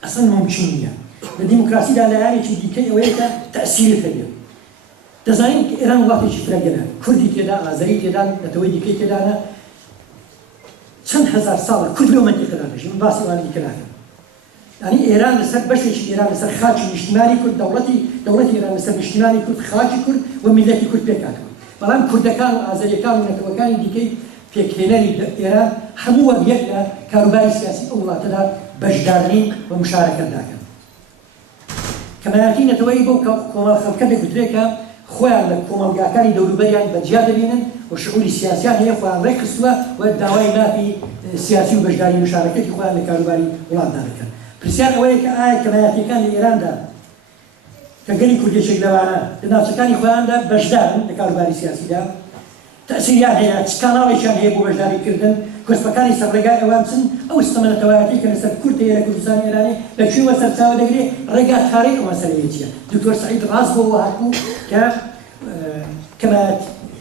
ئەسڵ ممکن نییە لە دیموکراسیدا لایەنێکی دیکەی ئەوەیە کە تەئسیرت هەبێت دەزانین کە ئێران وڵاتێکی فرەگەنە کوردی تێدا ئازەری تێدا نەتەوەی دیکەی تێدانە چەند هەزار ساڵە کورد لەو مەنتیقەدا دەژین من باسی ئەوانە دیکە ناکەم يعني إيران لسر بشش إيران لسر خاچ اجتماعي كرد دولة إيران لسر اجتماعي كرد خاچ كرد وملتي كرد بيكات بلان كرد كانوا آزري كانوا نتوكان ديكي بيكينري إيران همو بيكلا كاروباري سياسي أولا تدا بجدارين ومشاركة داكا كما يأتي نتوي بو كومال خلقة بكتريكا خوان لكومال قاكاني دولو بريان بجيادة بينن وشعوري سياسيان هي خوان ريكسوا والدعوائي ما في سياسي وبجداري مشاركة خوان لكاروباري ولاد داركا پرسیار ئەوەیە کە ئایا کەمایەتیەکان لە ئێراندا کە گەلی کوردێشێک لەوانە لە ناوچەکانی خۆیاندا بەشدارن لە کاروباری سیاسیدا تەئسیریان هەیە چ کاناڵێکیان هەیە بۆ بەشداریکردن کۆسپەکانی سەرڕێگای ئەوان چن ئەو ستەمەنەتەوایەتی کە لەسەر کورد هەیە لە کوردستانی ئێرانی لەکوێوە سەرچاوە دەگرێت ڕێگاتکاری ئەو مەسەلەیە چییە دکتۆر سەعید ڕاست بۆەوە هاتبوو کە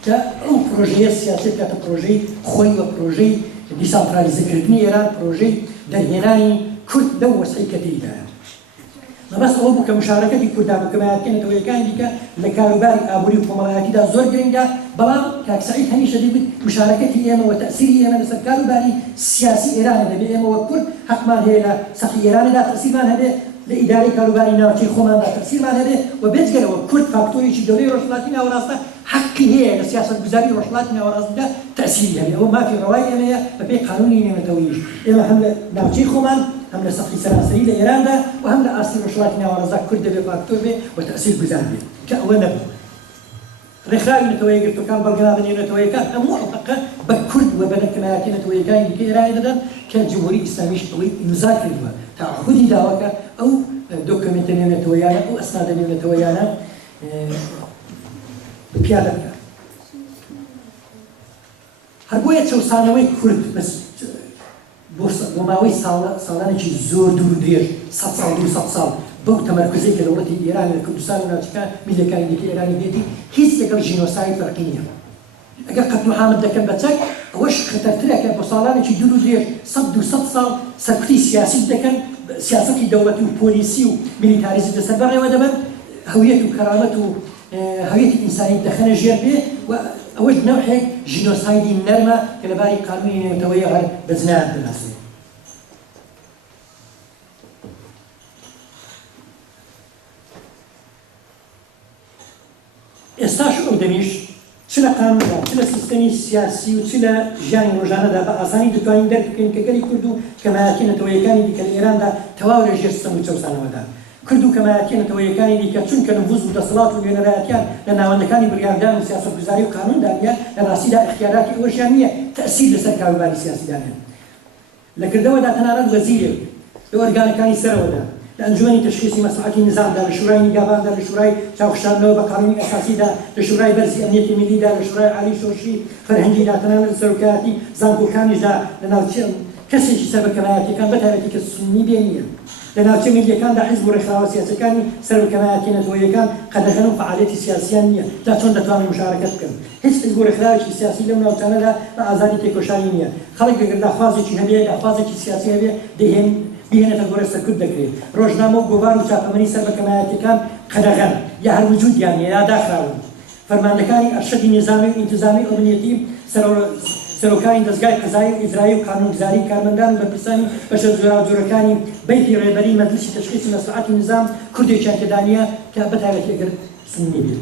کە ئەو پرۆژەیە سیاسی کاتە پرۆژەی خۆی وە پرۆژەی دیسانترالیزەکردنی ئێران پرۆژەی دەرهێنانی كرد لو وسعي كتيدا بس أبوه كمشاركة كردان وكما كانت وياكان ديك لكاروباري أبوري وكمالاتي دا زور جرينجا بلام كاك سعيد هني شديد مشاركتي إيما وتأثيري إيما لسر كاروباري سياسي إيران ده بإيما وكرد حق ما هي لا صحي إيران ده تأثير ما هذا لإدارة كاروباري ناوتي خمان ده تأثير ما هذا وبيتجرا وكرد فاكتوري شيء دوري رشلاتنا وراستا حقی هەیە لە سیاسەتگوزاری ڕۆژهەڵاتی ناوەڕاستیدا تەسیری هەبێ ئەوە مافی ڕەوای ئێمەیە بەپێی قانونی نێونەتەوەییش ئێمە هەم لە ناوچەی خۆمان هەم لە سەقفی سەرانسەری لە ئێراندا و هەم لە ئاستی ڕۆژهەڵاتی ناوەڕاستدا کورد دەبێ فاکتۆر بێ و تەسیرگوزار بێت کە ئەوە نەبوو ڕێکخراوی نەتەوەیە گرتوەکان بەڵگەنابە نێونەتەوەیەکان هەموو ئەو حەقە بە کورد و بە نەکەمایەتی نەتەوەیەکانی دیکە ئێرانی دەدەن کە جمهوری ئیسلامیش ئەوەی ئیمزا کردووە تعهودی داوەکە ئەو دۆکومنتە نێونەتەوەیانە ئەو ئەسنادە نێونەتەوەیانە پیادە بکات هەر بۆیە چەوسانەوەی کورد بەس بۆ ماوەی ساڵانێکی زۆر دوور و درێژ 100 ساڵ 200 ساڵ بەو تەمەرکوزەی کە دەوڵەتی ئێران لە کوردستان و ناوچەکان میلەکانی دیکە ئێرانی بێتی هیچ لەگەڵ ژینۆساید فەرقی نییە ئەگەر قەتل و حامد دەکەن بە چەک ئەوەش خەتەرترەکە بۆ ساڵانێکی دوور و درێژ 100 ساڵ سەرکوتی سیاسی دەکەن سیاسەتی دەوڵەتی و پۆلیسی و میلیتاریزم لەسەر بەڕێوە دەبن هەویەت و کەرامەت و هەویەتی ئینسانی دەخەنە ژێر بێ و ئەوەش نەوحێک ژینۆسایدی نەرمە کە لەباری قانونی نێونەتەوەیی هەر بە جنایەت دەناسێت ئێستاش ئەو دەمیش چ لە قانوندا چ لە سیستەمی سیاسی و چ لە ژیانی ڕۆژانەدا بە ئاسانی دەتوانین دەربکەین کە گەلی کورد و کەمایەتی نەتەوەیەکانی دیکە لە ئێراندا تەواو لە ژێر سیستەم و چەوسانەوەدا کورد و کەمایەتی نەتەوەیەکانی دیکە چونکە نفوذ و دەسەڵات و نوێنەرایەتیان لە ناوەندەکانی بڕیاردان و سیاسەتگوزاری و قانوندا نیە لە ڕاستیدا اختیاراتی ئەوەشیان نییە تەئسیر لەسەر کاروباری سیاسیدان هەن لە کردەوەدا تەنانەت وەزیرێک لە ئۆرگانەکانی سەرەوەدا لە ئەنجومەنی تەشخیصی مەسلحەتی نظامدا لە شورای نیگاباندا لە شورای چاوخشاندنەوە بە قانونی ئەساسیدا لە شورای بەرزی ئەمنیەتی میلیدا لە شورای عالی شۆڕشی فەرهەنگیدا تەنانەت لە سەرۆکایەتی زانکۆکانیشدا لە ناوچە کەسێکی سەر بە کەمایەتیەکان بەتایبەتی کە سونی بێ نییە لە ناوچە میلیەکاندا حیزب و ڕێکخراوە سیاسەکانی سەر بە کەمایەتی نەتەوەیەکان قەدەغەن و فعالیەتی سیاسیان نییە تا چۆن دەتوانن مشارەکەت بکەن هیچ حیزب و ڕێکخراوێکی سیاسی لەو ناوچانەدا بە ئازادی تێکۆشانی نییە خەڵک ئەگەر داخوازێکی هەبێ داخوازێکی سیاسی هەبێ دەهێن بهێنێتە گۆڕی سەرکوت دەکرێت ڕۆژنامە و گۆڤار و چاپەمەنی سەر بە کەمایەتیەکان قەدەغەن یا هەر وجودیان نیە یا داخراون فەرماندەکانی ئەرشەدی نظامی و ئینتیزامی ئەمنیەتی سەرۆکانی دەستگای قەزایی و ئیجرایی و قانونگوزاری کارمەندان و بەرپرسانی بەشە جۆراوجۆرەکانی بەیتی ڕێبەری مەجلیسی تەشخیصی مەسلحەتی نظام کوردێکیان تێدا نیە کە بەتایبەتی ئەگەر سنی بێت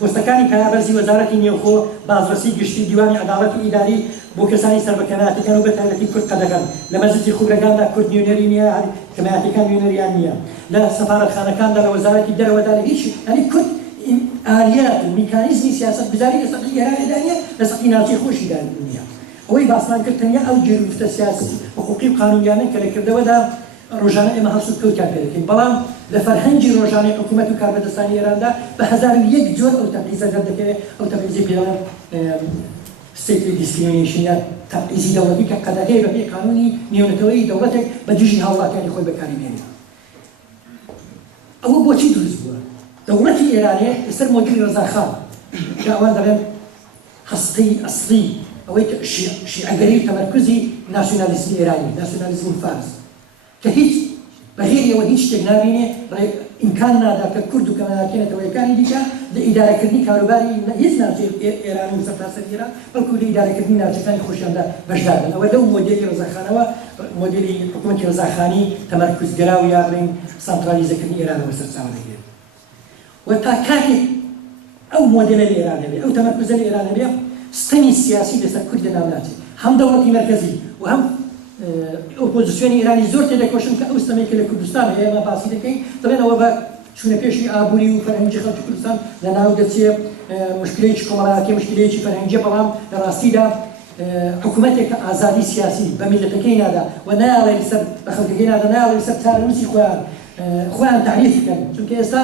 پۆستەکانی پایابەرزی وەزارەتی نێوخۆ بازرسی گشتی دیوانی عەداڵەتی ئیداری بۆ کەسانی سەر بە کەمایەتیەکان و بەتایبەتی کورد قەدەغەن لە مەجلیسی خودرەکاندا کورد نوێنەری نییە کەمایەتیەکان نوێنەریان نییە لە سەفارەتخانەکاندا لە وەزارەتی دەرەوەدا لە هیچ ئەنی کورد ئالیات و میکانیزمی سیاسەتگوزاری لە سەقفی ئێرانیدا نییە لە سەقفی ناوچەی خۆشیدا نییە ئەوەی باسمان کرد تەنیا ئەو جێروفتە سیاسی حقوقی و قانونیانە کە لە کردەوەدا ڕۆژانە ئێمە هەڵسوت کەوتیان پێ دەکەین بەڵام لە فەرهەنگی ڕۆژانەی حکوومەت و کاربەدەستانی ئێراندا بە 1001 جۆر ئەو تەبعیزە دەردەکەوێت ئەو تەبعیزی پێڵەن state discrimination یا تەبعیزی دەوڵەتی کە قەدەغەی بەپێی قانونی نێونەتەوەیی دەوڵەتێک بە دژی هاوڵاتیانی خۆی بەکاری بێنێت ئەوە بۆچی دروست بووە دەوڵەتی ئێرانێ لەسەر مۆدیلی ڕەزاخان کە ئەوان دەڵێن هەستەی ئەسڵی ئەوەی کە شیعەگەری و تەمەرکوزی ناسیۆنالیزمی ئێرانی ناسیۆنالیزم فارس کە هیچ بەهێریەوە هیچ شتێک نابینێ ئیمکان نادا کە کورد و کەمایەتی نەتەوەیەکانی دیکە لە ئیدارەکردنی کاروباری هیچ ناوچەی ئێران و سەرتاسەر ئێران بەڵکو لە ئیدارەکردنی ناوچەکانی خۆشیاندا بەشدار بن ئەوە لەو مۆدێلی ڕەزاخانەوە مۆدێلی حکوومەتی ڕەزاخانی تەمەرکوزگەرا و یا بڵێن سانترالیزەکردنی ئێرانەوە سەرچاوە دەگرێت و تا کاتێک ئەو مۆدێلە لە ئێران هەبێ ئەو تەمەرکوزە لە ئێران هەبێ ستەمی سیاسی لەسەر کورد لەناو ناچێت هەم دەوڵەتی مەرکەزی و هەم ئۆپۆزیسیۆنی ئێرانی زۆر تێدەکۆشن کە ئەو ستەمێکە لە کوردستان هەیە ئێمە باسی دەکەین دەڵێن ئەوە بە چوونەپێشی ئابووری و فەرهەنگی خەڵکی کوردستان لەناو دەچێت مشکلەیەکی کۆمەڵایەتی مشکلەیەکی فەرهەنگیە بەڵام لە ڕاستیدا حکوومەتێک کە ئازادی سیاسی بە میلەتەکەی نادا و نایڵێ لەسەر بە خەڵکەکەی نادا نایڵێ لەسەر چارەنووسی خۆیان تعریف بکەن چونکە ئێستا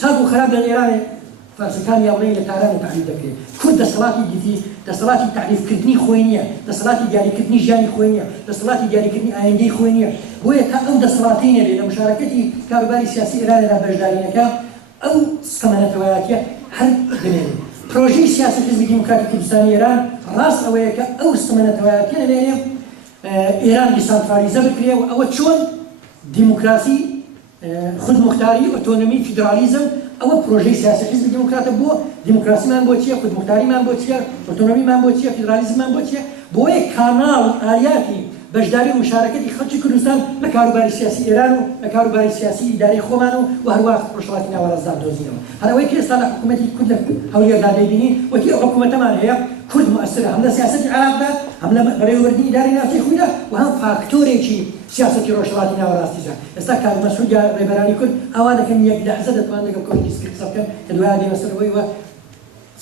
چاک و خراپ لە ئێرانێ فارسەکان یا بڵێن لە تارانە تعریف دەکرێت کورد دەسەڵاتی دیتی دەسەڵاتی تعریفکردنی خۆی نییە دەسەڵاتی دیاریکردنی ژیانی خۆی نییە دەسەڵاتی دیاریکردنی ئایندەی خۆی نییە بۆیە تا ئەو دەسەڵاتی نەبێت لە مشارەکەتی کاروباری سیاسی ئێراندا بەشداریەکە ئەو سەمەنەتەوەیەکیە هەر بنێنێت پرۆژەی سیاسی حیزبی دیموکراتی کوردستانی ئێران ڕاست ئەوەیە کە ئەو سەمەنەتەوەیەکیە نەبێنێ ئێران دیسانترالیزە بکرێ و ئەوە چۆن دیموکراسی خودمختاری ئۆتۆنۆمی فیدرالیزم ئەوە پرۆژەی سیاسی حیزبی دیموکراتە بۆ دیموکراسیمان بۆ چییە خودمختاریمان بۆ چییە ئۆتۆنۆمیمان بۆ چییە فیدرالیزممان بۆ چییە بۆیە کاناڵ ئالیاتی بەشداری و مشارەکەتی خەڵکی کوردستان لە کاروباری سیاسی ئێران و لە کاروباری سیاسی ئیداری خۆمان و هەروە ڕۆژهەڵاتی ناوەڕاستدا دۆزینەوە هەرەوەی کە ئێستا لە حکوومەتی کورد لە هەولێردا دەبینی وەکی ئەو حکوومەتەمان هەیە کورد مؤثرە هەم لە سیاسەتی عراقدا هەم لە بەڕێوەبردنی ئیداری ناوچەی خۆیدا و هەم فاکتۆرێکی سیاسەتی ڕۆژهەڵاتی ناوەڕاستیدا ئێستا کاک مەسعود یا ڕێبەرانی کورد ئەوان دەکەن یەک لەحزە دەتوانن لەگەڵ کۆمیتی قسە بکەن کە دوای دێمە سەرەوەی وە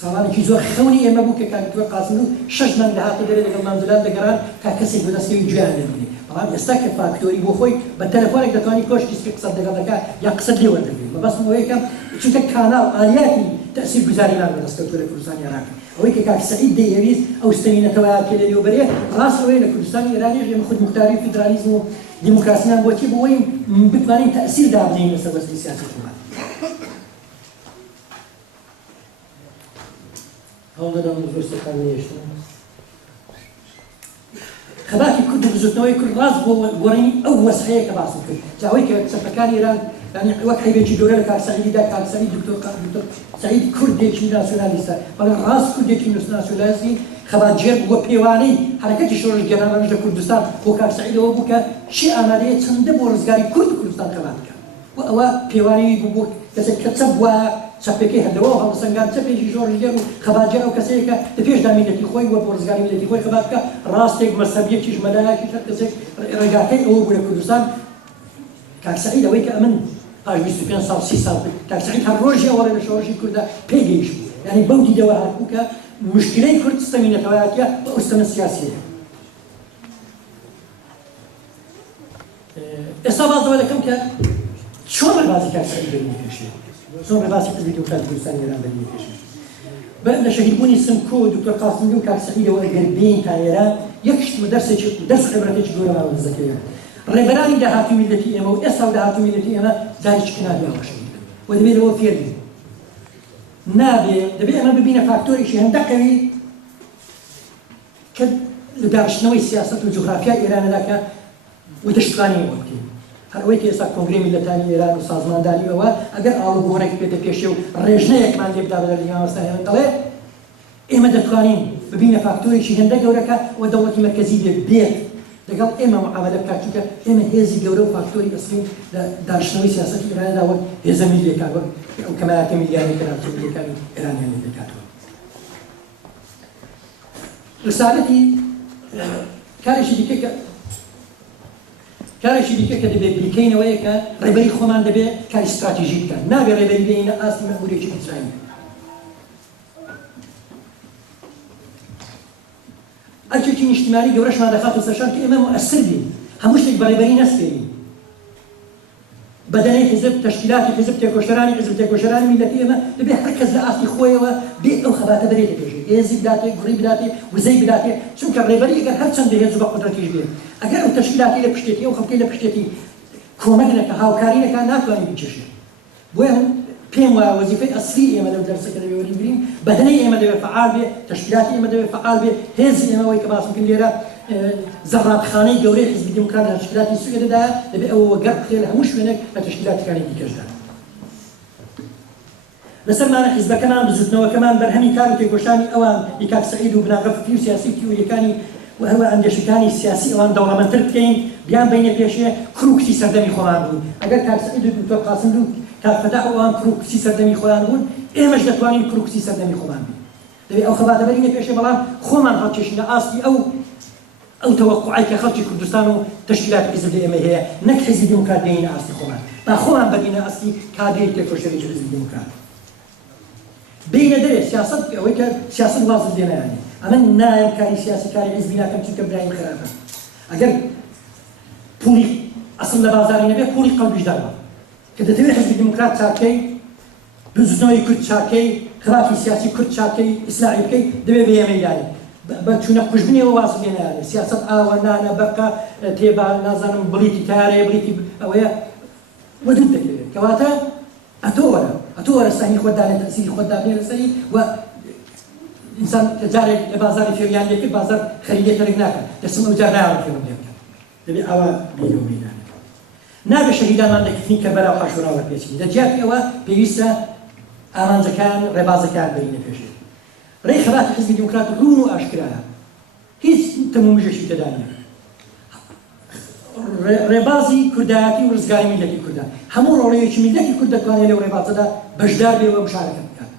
ساڵانێکی زۆر خەونی ئێمە بوو کە کاکتوە قاسم و 6 مانگ لە هاتە دەرێ لەگەڵ مامزولات دەگەڕان تا کەسێک بەدەستکەوی گوێیان لێبگرێ بەڵام ئێستا کە فاکتۆری بۆ خۆی بە تەلەفۆنێک دەتوانانی کۆشتی قسەت لەگەڵ دەکات یا قسەت لێ وەردەگرێت بەبەستم ئەوەیە کە چونکە کاناڵ ئالیاتی تەسیرگوزاریمان بەدەستکەوتووە لە کوردستانی عێراق ئەوەی کە کاک سەعید دەیەویست ئەو ستەمینەتەوەیە کە لێوبەرێ ڕاست ئەوەیە لە کوردستانی ئێرانیش ئێمە خودمختاری و فیدرالیزم و دیموکراسیمان بۆچی بۆی بتوانین تەسیر دابنین لەسەر بەسەری سیاسی خۆمان هەوڵدەدەم زۆر سەرکار نێشتم خەباتی کورد و بزوتنەوەی کورد ڕاست بۆ گۆڕینی ئەو وەسعەیە کە باسم کرد جاوەی کە سەرفەکانی ئێران یعنی وەک هەیبێکی گەورە لە کاک سەعیدیدا کاک سەعید دکتۆر سەعید کوردێکی ناسیۆنالیستە بەڵام ڕاست کوردێکی ناسیۆنالیستی خەباتجێر بووە پێوانەی حرەکەتی شۆڕژگەرانەش لە کوردستان بۆ کاک سەعیدەوە بوو کە چی ئامادەیە چەندە بۆ ڕزگاری کورد کوردستان خەبات بکات و ئەوە پێوانەی بوو کەسێک کە چەپ وایە چەپێکی هەردەوە هەڵسەنگان چەپێکی زۆرژێر و خەباتجێر ئەو کەسەیەکە لە پێشدا میلەتی خۆی وە بۆ ڕزگاری میلەتی خۆی خەبات بکات ڕاستێک مەسەبیەکیش مەلایەکی هەر کەسێک ڕێگاکەی ئەوە بوو لە کوردستان کاک سەعید ئەوەی کە ئەمن پاش 25 ساڵ 30 ساڵ کاک سەعید هەر ڕۆژی ئەوەڵێ لە شۆڕشی کووردا پێگەیشت بوو یعنی بەو دیدەوە هاتبوو کە مشکلەی کورد ستەمینەتەوەیەتیە بە ئەو ستەمە سیاسیەیە ئێستا بازەوە دەکەم کە چۆن ڕێبازی کاک سەعید بەرینی پێشێت چۆن ڕێبازی حیزبی دموکراتی کوردستانی ئێران بەرینی پێشێت لە شەهیدبوونی سمکۆ و دکتۆر قاسمی و کاک سەعیدەوە ئەگەر بین تا ئێران یەک شت و دەرسێکی دەرس و عیبرەتێکی گەورەمان دەکەوێت ڕێبەرانی داهاتوو میلەتی ئێمە و ئێستا و داهاتوو میلەتی ئێمە داریچ کنابی ئاوەشەی و دەبێت لەوە فێر بین نابێت دەبێت ئەمە ببینە فاکتۆرێکی هەندەقەوی کە لە دابشتنەوەی سیاسەت و جوغرافیای ئێرانەدا کە و دەشتوانی ئەوە بکەین هەر ئەوەی کە ئێستا کۆنگرەی میلەتانی ئێران و سازمانداری ئەوە ئەگەر ئاڵوگۆڕێک بێتە پێشێ و ڕێژنەیەکمان لێ بدا بە دەرەنجی مامۆستایان دەڵێ ئێمە دەتوانین ببینە فاکتۆرێکی هەندە گەورەکە و دەوڵەتی مەرکەزی بێت لەگەڵ ئێمە معاملە بکات چونکە ئێمە هێزی گەورە و فاکتۆری ئەسڵی لە داشتنەوەی سیاسەتی ئێراندا وەک هێزە میلیەکە وەک ئەو کەمایەتە میلیانی کە ناوچەیەکانی ئێرانیان لێ دەکاتەوە ڕسالەتی کارێکی دیکە کە دەبێت بیکەینەوەیە کە ڕێبەری خۆمان دەبێت کاری استراتیژی بکەن نابێت ڕێبەری بینە ئاستی مەموریەکی ئیسرائیل ئەرکێکی نیشتیمانی گەورەشمان دەخاتە سەرشان کە ئێمە مؤثر بین هەموو شتێک بە ڕێبەری نەسپێنین بەدەنەی حیزب تەشکیلاتی حیزب تێکۆشەرانی حیزب تێکۆشەرانی میلەتی ئێمە دەبێت هەر کەس لە ئاستی خۆیەوە بێت ئەو خەباتە بەرێتە پێشێ هێزی بداتێ گوڕی بداتێ وزەی بداتێ چونکە ڕێبەری ئەگەر هەرچەندە هێز بە قودرەتیش بێت ئەگەر ئەو تەشکیلاتی لە پشتێتی ئەو خەڵکەی لە پشتێتی کۆمەک نەکە هاوکاری نەکە ناتوانین بچێشێت بۆیە پێم وایە وەزیفەی ئەسلی ئێمە لەو دەرسەکە دەبێت وەربگرین بەدەنەی ئێمە دەبێت فعال بێت تەشکیلاتی ئێمە دەبێت فعال بێت هێزی ئێمە وەی کە باسم کرد لێرە زەڕاتخانەی گەورەی حیزبی دموکرات لە تشکیلاتی سوێدەدا دەبێت ئەوە گەڕ بخرێت لە هەموو شوێنێک لە تشکیلاتەکانی دیکەشدا لەسەرمانە حیزبەکەمان بزوتنەوەکەمان بەرهەمی کار و تێکۆشانی ئەوان کاک سەعید و بناغە فکری و سیاسی تیۆریەکانی و هەروە ئەندێشەکانی سیاسی ئەوان دەوڵەمەندتر بکەین بیان بینە پێشێ کروکسی سەردەمی خۆمان بوون ئەگەر کاک سەعید و دکتۆر قاسم و کاک فەتاح ئەوان کروکسی سەردەمی خۆیان بوون ئێمەش دەتوانین کروکسی سەردەمی خۆمان بین دەبێت ئەو خەباتە بەرینە پێشێ بەڵام خۆمان هەڵکێشینە ئاستی ئەو تەوەقعی کە خەڵکی کوردستان و تشکیلات حیزب ئێمە هەیە نەک حیزبی دموکرات دێنە ئاستی خۆمان با خۆمان بەرینە ئاستی کادرێک تێکۆشەرێکی حیزبی دموکرات بینە دەرێ سیاست ئەوەی کە سیاست وازت لێنایانێ ئەمە نایەم کاری سیاسی کاری حیزبی ناکەم چونکە برایم خراپە ئەگەر پوڵی ئەسڵ لە بازاری نەبێ پوڵی قەڵبیش دەڕوە کە دەتەوێت حیزبی دموکرات چاکەی بزنەوەی کورد چاکەی خراپی سیاسی کورد چاکەی ئیسلاحی بکەی دەبێت بە ئێمەیداری بە چوونە کوژبنەوە واز لێنایانێ سیاست ئاوە نانە بەقە تێبا نازانم بڵیتی تارەیە بڵیتی ئەوەیە وەدود دەکەوێت کەواتە ئەتۆ وەرە ساهی خۆدانێ تەسیری خۆدانێ لەسەری و ئینسان جارێک لە بازاری فێریان لێ کرد بازار خەریدێتەرێک ناکەن دەسم ئەو جار ناوە فێرم لێ بکەن دەبێت ئەوە بینەوە بینانێت نابێت شەهیدانمان لەکردنی کەربەلا و حاشوورا وەرپێچین لە جیاتی ئەوە پێویستە ئامانجەکان ڕێبازەکان بەرینە پێشێت ڕێی خەباتی حیزبی دموکرات ڕوون و ئاشکرایە هیچ تەمومژەشی تێدا نییە ڕێبازی کوردایەتی و ڕزگاری میلەتی کوردە هەموو ڕۆڵەیەکی میلەتی کورد دەتوانێت لەو ڕێبازەدا بەشدار بێ و مشارەکە بکات.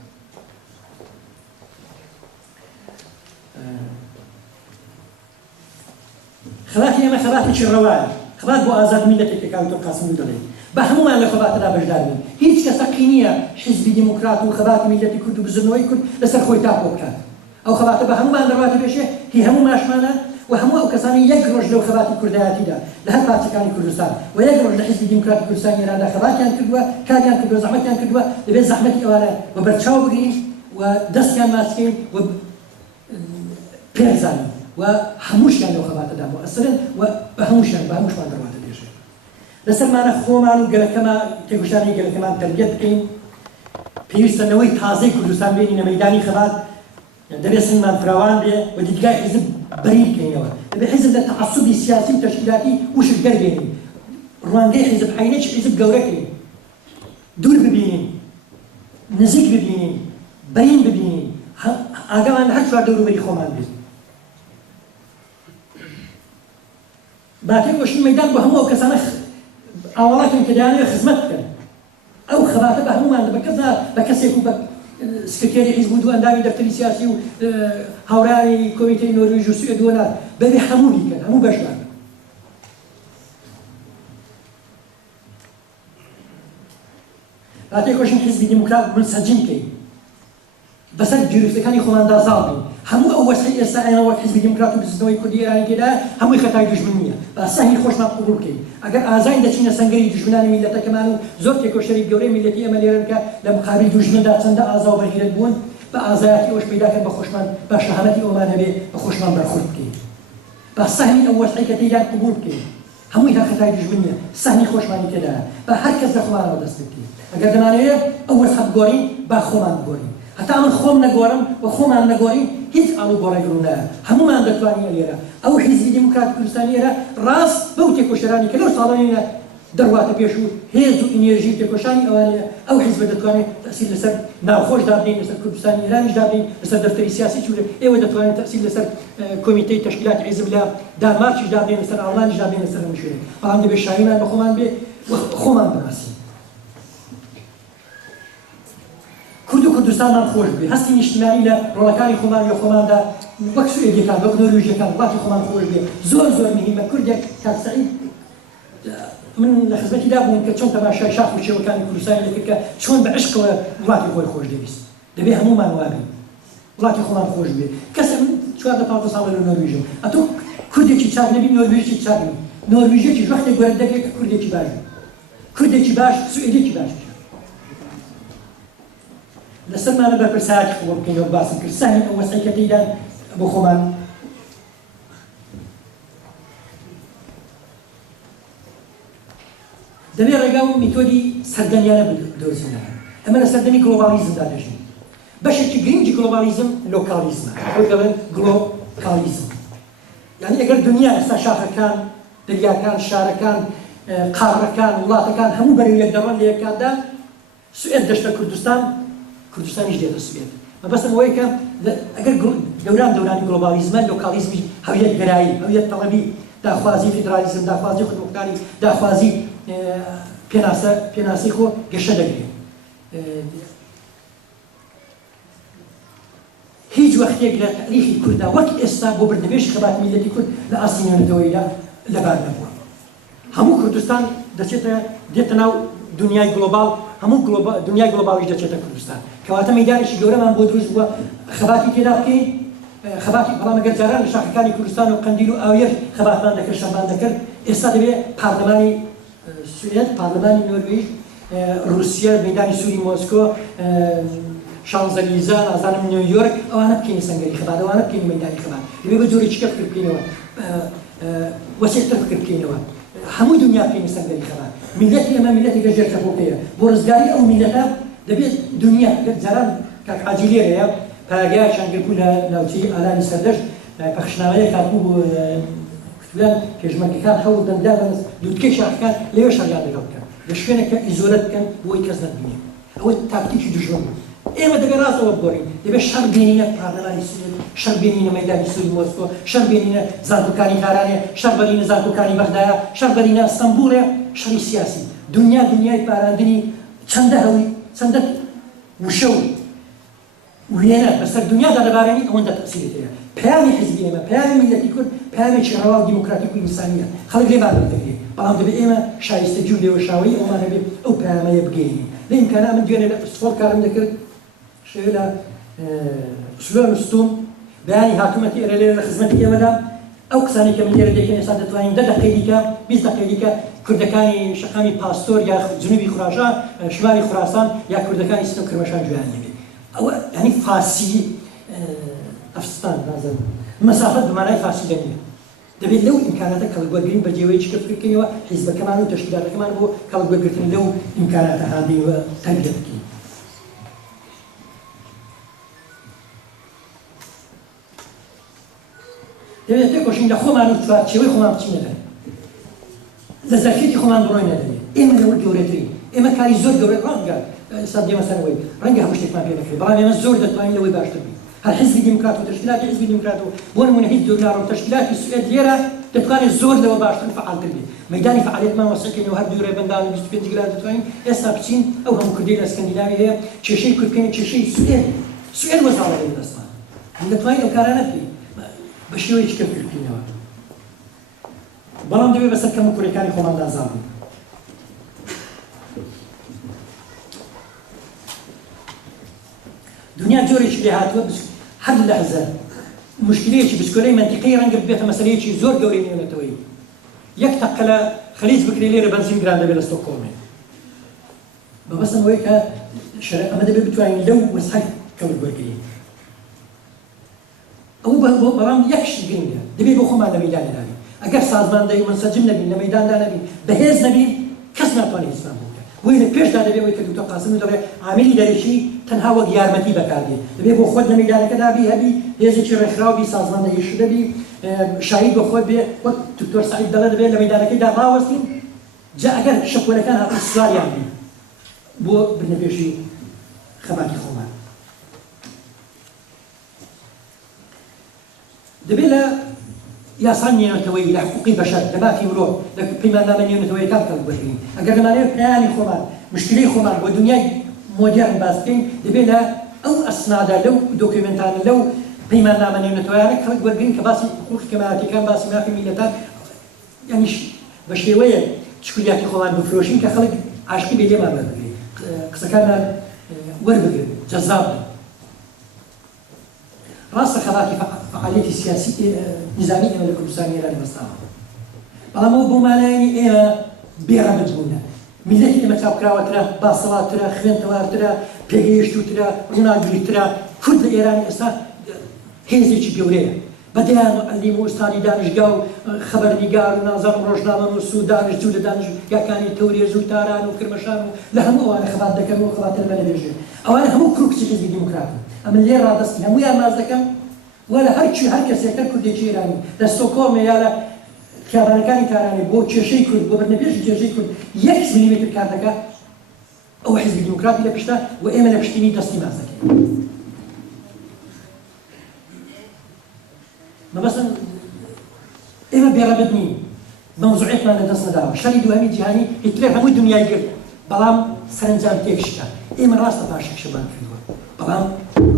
خەباتی ئێمە خەباتێکی ڕەوایە، خەبات بۆ ئازاد میلەتێکە کاوتۆ قاسم دەڵێ بە هەمومان لە خەباتەدا بەشدار بین. هیچ کەسە قینیە حیزبی دیموکرات و خەباتی میلەتی کورد و بزرنەوەی کورد لەسەر خۆی تاقۆ بکات. ئەو خەباتە بە هەمومان دەڕاتە پێشێ هی هەموو ماشمانە و هەموو ئەو کەسانی یەک ڕۆژ لەو خەباتی کوردایەتیدا لە هەر پارچەکانی کوردستان و یەک ڕۆژ لە حیزبی دیموکراتی کوردستان ئێراندا خەباتیان کردووە، کاریان کردووە، زەحمەتیان کردووە، دەبێت زەحمەتی ئەوانە و بەرچاو بگرین و دەستیان ماسکەین و پێبزانین و هەمووشیان لەو خەباتەدا مؤثرن و بە هەمووشیان دەڕاتە پێشێ. لەسەرمانە خۆمان و گەلەکەمان تێگەشتانی گەلەکەمان تەربیەت بکەین. پێویستەنەوەی تازەی کوردستان بێنینە مەیدانی خەبات، دەبێت سنمان فراوان بێ و دیدگای حیزب بەری بکەینەوە. دەبێت حیزب لە تەعەسوبی سیاسی و تەشکیلاتی وشک دەربێنین. ڕوانگەی حیزب عینەی حیزب گەورەکەین. دوور ببینین، نزیک ببینین، بەرین ببینین. ئاگامان لە هەر چوار دەوروبەری خۆمان بێت. با تێکۆشین مەیدان بۆ هەموو ئەو کەسانە ئاوەڵاتێن کە دەیانەوێت خزمەت بکەن. ئەو خەباتە بە هەمومان بە کەسێک و بە سکرتێری حیزب و ئەندامی دەفتەری سیاسی و هاوڕانی کۆمیتەی نۆروێژ و سوێد وەنار بەبێ هەموو بیکەن، هەموو بەشدار. با تێکۆشین حیزبی دیموکرات منسەجم بکەین، بەسەر گیرفتەکانی خۆمان دازاڵ بین. هەموو ئەو وەسعی ئێستا ئێنەوە حیزبی دیموکرات و بزنەوەی کوردی ئێرانی تێدا هەمووی خەتای دوژمن نییە. با سەهمی خۆشمان قبوڵ بکەین. ئەگەر ئازاین دەچینە سەنگەری دوژمنانی میلەتەکەمان و زۆر تێکۆشەری گەورەی میلەتی ئێمە لێرەن کە لە مقابل دوژمندا چەندە ئازا و بەغیرەت بوون، بە ئازایەتی ئەوەش پەیداکەن بە خۆشمان بە شەهامەتی ئەومان هەبێ بە خۆشمان بەرخورد بکەین. با سەهمی ئەو وەسعی کە تێدان قبوڵ بکەین. هەمووی هەر خەتای دوژمن نییە، سەهمی خۆشمانی تێدایە. با هەر کەس لە خۆمانەوە دەست بکەین. ئەگەر دەمانەوێت ئەو وەسعە بگۆڕین با خۆمان بگۆڕین. هەتا من خۆم نەگۆڕم و خۆمان نەگۆڕین هیچ ئاڵوگۆڕی ڕوونایە. هەمومان دەتوانین لێرە ئەو حیزبی دیموکراتی کوردستانی ئێرە ڕاست بەو تێکۆشەرانی کە لەو ساڵانینە دەڕواتە پێش و هێز و ئینێرژی تێکۆشانی ئەوانەیە ئەو حیزبە دەتوانێت تەسیل لەسەر ناوخۆش دابنین، لەسەر کوردستانی ئێرانیش دابنین، لەسەر دەفتەری سیاسی چورە ئێوە دەتوانێت تەسیل لەسەر کۆمیتەی تەشکیلاتی حیزب لە دانمارکیش دابنین، لەسەر ئاڵمانیش دابنین، لەسەر هەموو شوێنێک. بەڵام دەبێت شایمان بە خۆمان بێ و خۆمان بناسین. کورد و کوردستانمان خۆش بێ، هەستی نیشتیمانی لە ڕۆڵەکانی خۆمان لە خۆماندا وەک سوێدیەکان وەک نۆروێژیەکان وڵاتی خۆمان خۆش بێ. زۆر مهمە کوردێک کاک سەعید من لە خزمەتیدا بووم کە چۆن تەماشای شاخ و شێوەکانی کوردستانی دەکرد کە چۆن بە عشقەوە وڵاتی خۆی خۆش دەویست. دەبێت هەموومان وابین وڵاتی خۆمان خۆش بێ. کەسە من 14 ساڵ لە نۆروێژم، ئەتۆ کوردێکی چاک نەبی نۆروێژێکی چاک نبی. نۆروێژێکی وەختێک گوێرە دەکرێت کە کوردێکی باش بێ، کوردێکی باش سوێدێکی باش بێ. لەسەرمانە بەرپرسایەتی خۆ بکەینەوە باسم کرد سەهمی ئەو وەسعی کە تێیدا بۆ خۆمان دەبێت ڕێگا و میتۆدی سەردەمیانە بدۆزینەوە. ئەمە لە سەردەمی گلۆبالیزمدا دەژین. بەشێکی گرنگی گلۆبالیزم لۆکالیزمە، ئەوەی دەڵێن گلۆکالیزم. یعنی ئەگەر دنیا ئێستا شاخەکان، دەریاکان، شارەکان، قارەکان، وڵاتەکان هەموو بەرەو یەک دەڕۆن لە یەککاتدا، سوێد دەشتە کوردستانیش دێتە سوێد. مەبەستم ئەوەیە کە ئەگەر دەورانی گلۆبالیزمە لۆکالیزمی هەویەت گەرایی، هەویەت تەڵەبی، داخوازی فیدرالیزم، داخوازی خودمختاری، داخوازی پێناسی خۆ گەشە دەگرێت. هیچ وەختێک لە تاریخی کووردا وەک ئێستا بۆ بردنبێژی خەبات میلەتی کورد لە ئاستی نێونەتەوەییدا لەبار نەبووە. هەموو کوردستان دێتە ناو دنیای گلۆبال، هەموو دنیای گلۆبالیش دەچێتە کوردستان. کەواتە مەیدانێکی گەورەمان بۆ دروست بووە خەباتی تێدا بکەین. خەباتی بەڵام ئەگەر جاران لە شاخەکانی کوردستان و قەندیل و ئاوێر خەباتمان دەکرد شەمان دەکرد، ئێستا دەبێت پارلەمانی سوێد، پارلەمانی نۆروێژ، رووسیا، مەیدانی سووری مۆسکۆ، شانزەلیزە، نازانم نیویۆرک، ئەوانە بکەینە سەنگەری خەبات، ئەوانە بکەینە مەیدانی خەبات. دەبێت بە جۆرێکیکە فکر بکەینەوە، وەسێکتر فکر بکەینەوە. هەموو دنیا بکەینە سەنگەری خەبات. میلەتی ئەمە میلەتێکە ژێرکەوتەیە. بۆ ڕزگاری ئەو میلەتە دەبێت دنیا جاران کاک حاجی لێرەیە پاراگایان گرتبوو لە ناوچەی ئالانی سەردەشت پەخشنامەیە کاتبوو بۆ کوتوبیان پێشمەرگەکان هەوڵ دەندا بەس دووتکەی شاخەکان لەوێ شەڕیان لەگەڵ بکەن لە شوێنێکە ئیزۆلەت بکەن بۆی کەس نەبینێ. ئەوە تاکتیکی دوژمن بوو. ئێمە دەبێت ڕاستەوە بگۆڕین دەبێت شەڕ بینینە پارلەمانی سووریا شەڕ بینینە مەیدانی سووری مۆسکۆ شەڕ بینینە زانکۆکانی کارانێ شەڕ بەرینە زانکۆکانی بەغدایە شەڕ بەرینە ئەستەمبوڵێ شەڕی سیاسی دنیای پاراندنی چەندە هەوی چەندە وشە و وێنە بەسەر دنیادا لەبارەی ئەوەندە تەقسیرێت هەیە پەیامی حیزبی ئێمە پەیامی میلەتی کورد پەیامێکی ڕەوا و دیموکراتیک و ئینسانیە خەڵک لێبان دەگرێت بەڵام دەبێت ئێمە شایستەجی و لێوەشاوی ئەومانە بێت ئەو پەیامەیە بگەینی لە ئیمکانە من دوێنێ لە فستفۆڵ کارم دەکرد شوێ لە سلۆ نووسوم بەیانی هاتوومەتی ئێرە لێرە لە خزمەتی ئێمەدا ئەو قسانی کە من لێرە دەکەین ئێستا دەتوانین 10 دقەیەکە 20 دقەیەکە کوردەکانی شەقامی پاستۆر یا جنوبی خوراشان شمالی خوراسان یا کوردەکانی سنە و کرمەشان جویانی بێت ئەوە ینی فارسی ئەفستان نازانم مەسافەت بمانای فارسی دەنیە دەبێت لەو ئیمکاناتە کەڵکوەرگرین بەجێوەیەکی کە فکرکەینەوە حیزبەکەمان و تەشکیلاتەکەمان بۆ کەڵکوەرگرتن لەو ئیمکاناتە هاندینەوە تەربیە بکەین دەبێت تێکۆشین لە خۆمان و چێوەی خۆمان بچینە دەن لە زەرفێتی خۆمان بڕۆی نەدەبێت ئێمە لەوە گەورەترین ئێمە کاری زۆر گەورە ڕەنگە ئێستا دێمە سەرەوەی ڕەنگە هەموو شتێکمان پێ نەکرێت بەڵام ئێمە زۆر دەتوانین لەوەی باشتر بین هەر حزبی دیموکرات و تشکیلاتی حزبی دیموکرات و بۆ نمونە هیچ دۆلار و تشکیلاتی سوێد لێرە دەتوانێت زۆر لەوە باشتر فعالتر بێت مەیدانی فعالیتمان وەسەکەینەوە هەر دوو ڕێبەندان و 25 گراد دەتوانین ئێستا بچین ئەو هەموو کوردی لە ئەسکەندیناوی هەیە کێشەی کوردکەین کێشەی سوێد وەزاڵە لێ دەستمان دەتوانین ئەو کارانە بکەین بە شێوەیەکی کە بکەینەوە بەڵام دەبێت بەسەر کەم و کوڕەکانی خۆمان دازان بین دنیا جۆرێکی لێ هاتووە هەر لەحزە مشکلەیەکی بچکۆلەی منتیقەی ڕەنگە ببێتە مەسەلەیەکی زۆر گەورەی نێونەتەوەی یەک تەقە لە خەلیج بکرێ لێرە بەنزین گران دەبێت لە ستۆکهۆڵمێ بەبەستم ئەوەی کە ئەمە دەبێت بتوانین لەو وەسعەت کەڵکوەرگرین ئەوە بەڵام یەکشی گرنگە دەبێت بۆ خۆمان لە مەیدانە دابین ئەگەر سازماندەی منسەجم نەبین لە مەیداندا نەبین بەهێز نەبین کەس ناتوانێت هیچمان بۆ بکات وی لە پێشدا دەبێت ئەوەی کە دوکتۆر قاسم دەڵێت عاملی دەرەکی تەنها وەک یارمەتی بەکاردێت دەبێت بۆ خۆت لە مەیدانەکەدا بی هەبی هێزێکی ڕێکخراوی سازماندەییش دەبی شاهید بە خۆت بێ وەک دکتۆر سعید دەڵێ دەبێت لە مەیدانەکەیدا ڕاوەستین جا ئەگەر شەپۆلەکان هاتن سواریان بین بۆ بردنەپێشی خەباتی خۆمان دەبێت لە یاسان نێونەتەوەی لە حقوقی بەشەر لە بافی مرۆڤ لە پەیماننامە نێونەتەوەیەکان کەڵکوەرگرین ئەگەر دەمانەوێت پەیامی خۆمان مشکلەی خۆمان بۆ دنیای مۆدێرن باس بکەین دەبێت لە ئەو ئەسنادا لەو دۆکیومنتانە لەو پەیماننامە نێونەتەوەیانە کەڵکوەرگرین کە باسی حقوقی کەمالاتیەکان باسی مافی میلەتان یعنی بە شێوەیە چکولیاتی خۆمان بفرۆشین کە خەڵک عاشقی بێ لێمان وەربگرێت قسەکانمان وەربگرن جەزاب ڕاستە خەڵاتی فعالیەتی سیاسی نظامی ئێمە لە کوردستانی ئێران بەستاوە بەڵام ئەوە بۆ مانایانی ئێمە بێڕەبت بوونە میلەتی ئێمە چاوکراوەترە باسەڵاتترە خوێندەوارترە پێگەیشتووترە ڕووناگریترە کورد لە ئێرانی ئێستا هێزێکی گەورەیە بەدەیان معلم و ئوستادی دانشگا و خەبەرنیگار و نازانم ڕۆژنامە نووس و دانشجو لە دانشگاکانی تەورێز و تاران و کرمەشان و لە هەموو ئەوانە خەبات دەکەن و خەباتر مەلەبێژێ ئەوانە هەموو کوڕکچی حیزبی دیموکراتن ئەمە لێ ڕادەستی هەموویان ماز دەکەم ولا هەر کەسێکە کوردێکی ئێرانی لە ستۆکهۆڵمێ یا لە خیابانەکانی کارانی بۆ کێشەی کورد بۆ بردنەپێشی کێشەی کورد 1 میلیمتر کار دەکات ئەوە حیزبی دیموکراتی لە پشتە و ئێمە لە پشتینی دەستی ماز دەکەین مەبەستن ئێمە بێڕەبت نین مەوزوعێکمان لە دەست نەداوە شەڕی دووهەمی جیهانی هیتلێر هەمووی دنیای گرت بەڵام سەرنجام تێکشکە ئێمە ڕاستە پاشەکشەمان کردووە بەڵام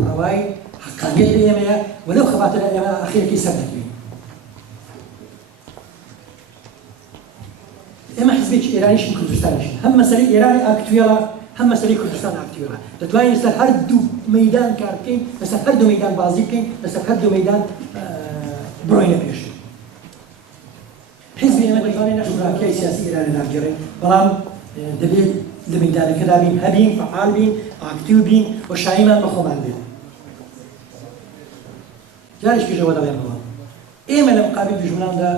ڕەوای حقانیت لە ئێمەیە وەلەو خەباتە لە ئێمە ئەخیرەکەی سەر دەکەوین ئێمە حیزبێکی ئێرانیشین کوردستانیشین هەم مەسەلەی ئێرانی ئاکتوێڵە هەم مەسەلەی کوردستان ئاکتوێڵە دەتوانین لەسەر هەردوو مەیدان کار بکەین لەسەر هەردوو مەیدان بازی بکەین لەسەر هەردوو مەیدان بڕۆینە پێش حیزبی ئێمە دەتوانین جوغرافیای سیاسی ئێرانە دابگێڕین بەڵام دەبێت لە مەیدانەکەدا بین هەبین فعال بین ئاکتیو بین و شایمان بە خۆمان بێت جارێکیشەوە دەڵێنەوە ئێمە لە مقابل دوژمناندا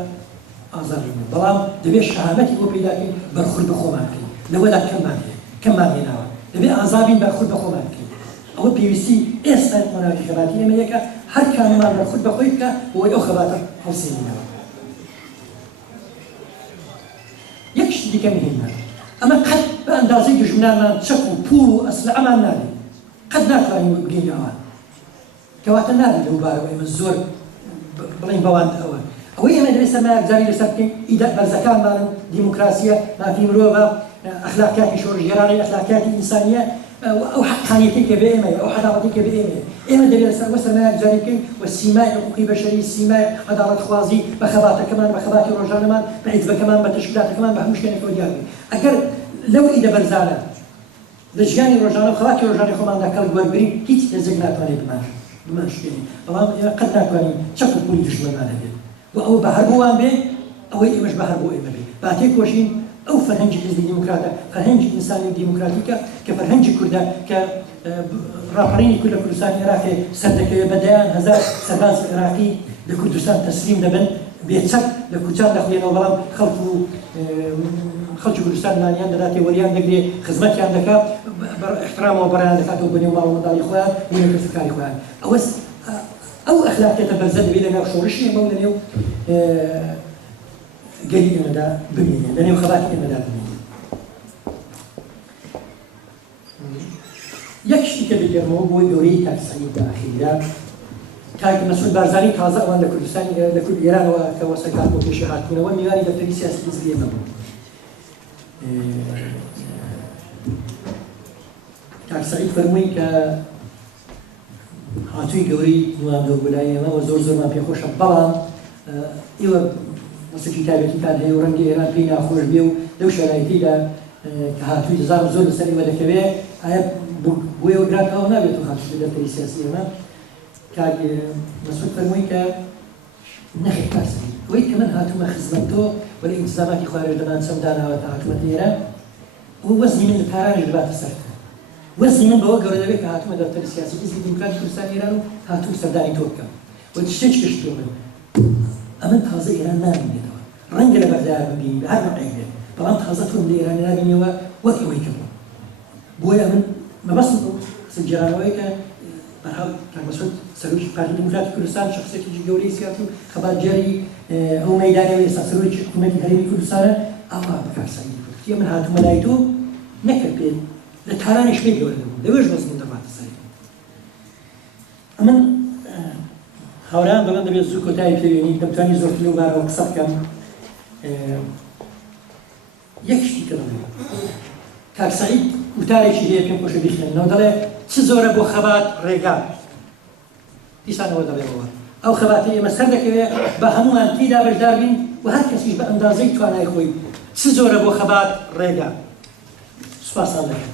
ئازادین بەڵام دەبێت شەهامەتی بۆ پەیداکەین بەرخورد بە خۆمان بکەین لەوەدا کەممان هێناوە دەبێت ئازابین بەرخورد بە خۆمان بکەین ئەوە پێویستی ئێستا قۆناغی خەباتی ئێمە یەکە هەر کاممان بەرخورد بە خۆی بکە بۆی ئەو خەباتە هەڵسێنینەوە یەک شتی دیکە مهمە ئەمە قەت بە ئەندازەی دوژمنانمان چەک و پوڵ و ئەسلحەمان نابێت قەت ناتوانین بگەین ئەوە کەواتە نابێت لەو بارەوە ئێمە زۆر بڵین بەوان ئەوە ئەوەی ئێمە دەبێت سەرمایەگوزاری لەسەر بکەین بەرزەکانمان و دیموکراسیە مافی مرۆڤە ئەخلاقیاتی شۆڕژگێرانی ئەخلاقیاتی ئینسانیە ئەو حەقانیەتێکە بە ئێمەیە ئەو عەداڵەتێکە بە ئێمەیە ئێمە دەبێت لەسەر سەرمایەگوزاری بکەین و سیمای حقوقی بەشەری سیمای عەداڵەتخوازی بە خەباتەکەمان بە خەباتی ڕۆژانەمان بە حیزبەکەمان بە تەشکیلاتەکەمان بە هەموو شتێکەوە دیار بێت ئەگەر لەو ئیدە بەرزانە لە ژیانی ڕۆژانە و خەباتی ڕۆژانی خۆماندا کەڵک وەرگرین هیچ هێزێک ناتوانێت بمانشتێنین بەڵام ئێمە قەت ناتوانین چەق و پولی دژمنمان هەبێت و ئەوە بە هەربووان بێت ئەوەی ئێمەش بە هەربوو ئێمە بێت با تێکۆشین ئەو فەرهەنگی حیزبی دیموکراتە فەرهەنگی ئینسانی دیموکراتیکە کە فەرهەنگی کوردە کە ڕاپەڕینی کورد لە کوردستانی عێراقی سەردەکەوێت بەدەیان هەزار سەرباز عێراقی لە کوردستان تەسلیم دەبن بێچەک لە کوچان دەخوێنەوە بەڵام خەڵکی کوردستان لانیان دەداتێ وەریان دەگرێت خزمەتیان دەکات احترامەوە بەڕیان دەکاتەوە بە نێو ماڵ و منداڵی خۆیان بوونە کەسوکاری خۆیان ئەو ئەخلاقیەتە بەرزە دەبێت لەناو شۆڕشی ئێمە و لەنێو گەلی ئێمەدا بمێنێ لەنێو خەباتی ئێمەدا بمێنێ یەک شتی کە بگەرمەوە بۆی گەورەی تاکسانی داخلیدا کاک مەسعود بارزانی تازە ئەوان لە کوردستانی لە کورد ئێرانەوە کە وەسەکات بۆ پێشی هاتبوونەوە میوانی دەفتەری سیاسی حیزبی ئێمە بوو کاک سەعید فەرمووی کە هاتووی گەورەی نوامدە بوو لای ئێمە و زۆر زۆرمان پێخۆشە بەڵام ئێوە وەسەکی تایبەتیتان هەیە و ڕەنگە ئێران پێی ناخۆش بێ و لەو شەرایطیدا کە هاتووی دەزانم زۆر لەسەر ئێوە دەکەوێت ئایا بۆ ئێوە گرانتەوە نابێت و هاتووی دەفتەری سیاسی ئێمە کاک مەسعود فەرمووی کە نەخێت کاک سەعید ئەوەی کە من هاتوومە خزمەتەوە وەرە ئینتزاماتی خوارێژ دەمان چەم داناوە تا حکومەتی ئێران ئەو وەزنی من لە کارانیش دەباتە سەرکە وەزنی من بەوە گەورە دەبێت کە هاتوومە دەفتەری سیاسی حیزبی دیموکراتی کوردستانی ئێران و هاتووی سەردانی تۆ بکەم و شتێک کشتووە من ئەمن تازە ئێران نامێنێتەوە ڕەنگە لە بەغداد ببینین بە هەر مەعەیب بێت بەڵام تازە تۆم لە ئێران نابینیەوە وەک ئەوەی کردووە بۆیە من مەبەستم سەرگێڕانەوەی کە بەرهەڵ کاک مەسعود سەرۆکی پارتی دیموکراتی کوردستان شەخسێکی گەورەی سیاسی و خەباتجێری ئەو مەیدانەوە ئێستا سەرۆکی حکوومەتی هەرێمی کوردستانە ئاوا بە کاک سەعید کوردی من هاتوومە لای تۆ نەکرد پێت لە تارانیش پێی گەورە دەبوو لەوێش وەزنم دەباتە سەری ئەمن هاوڕێیان دەڵێن دەبێت زوو کۆتایی پێوێنی دەمتوانی زۆرتر لەو بارەوە قسە بکەم یەک شتی کە دەڵێ کاک سەعید وتارێکی هەیە پێم خۆشە بیخوێنەوە دەڵێ چ زۆرە بۆ خەبات ڕێگا دیسانەوە دەڵێەوە ئەو خەباتی ئێمە سەر دەکەوێت بە هەمومان تێیدا بەشدار بین و هەر کەسیش بە ئەندازەی توانای خۆی چ زۆرە بۆ خەبات ڕێگا سوپاسان دەکەم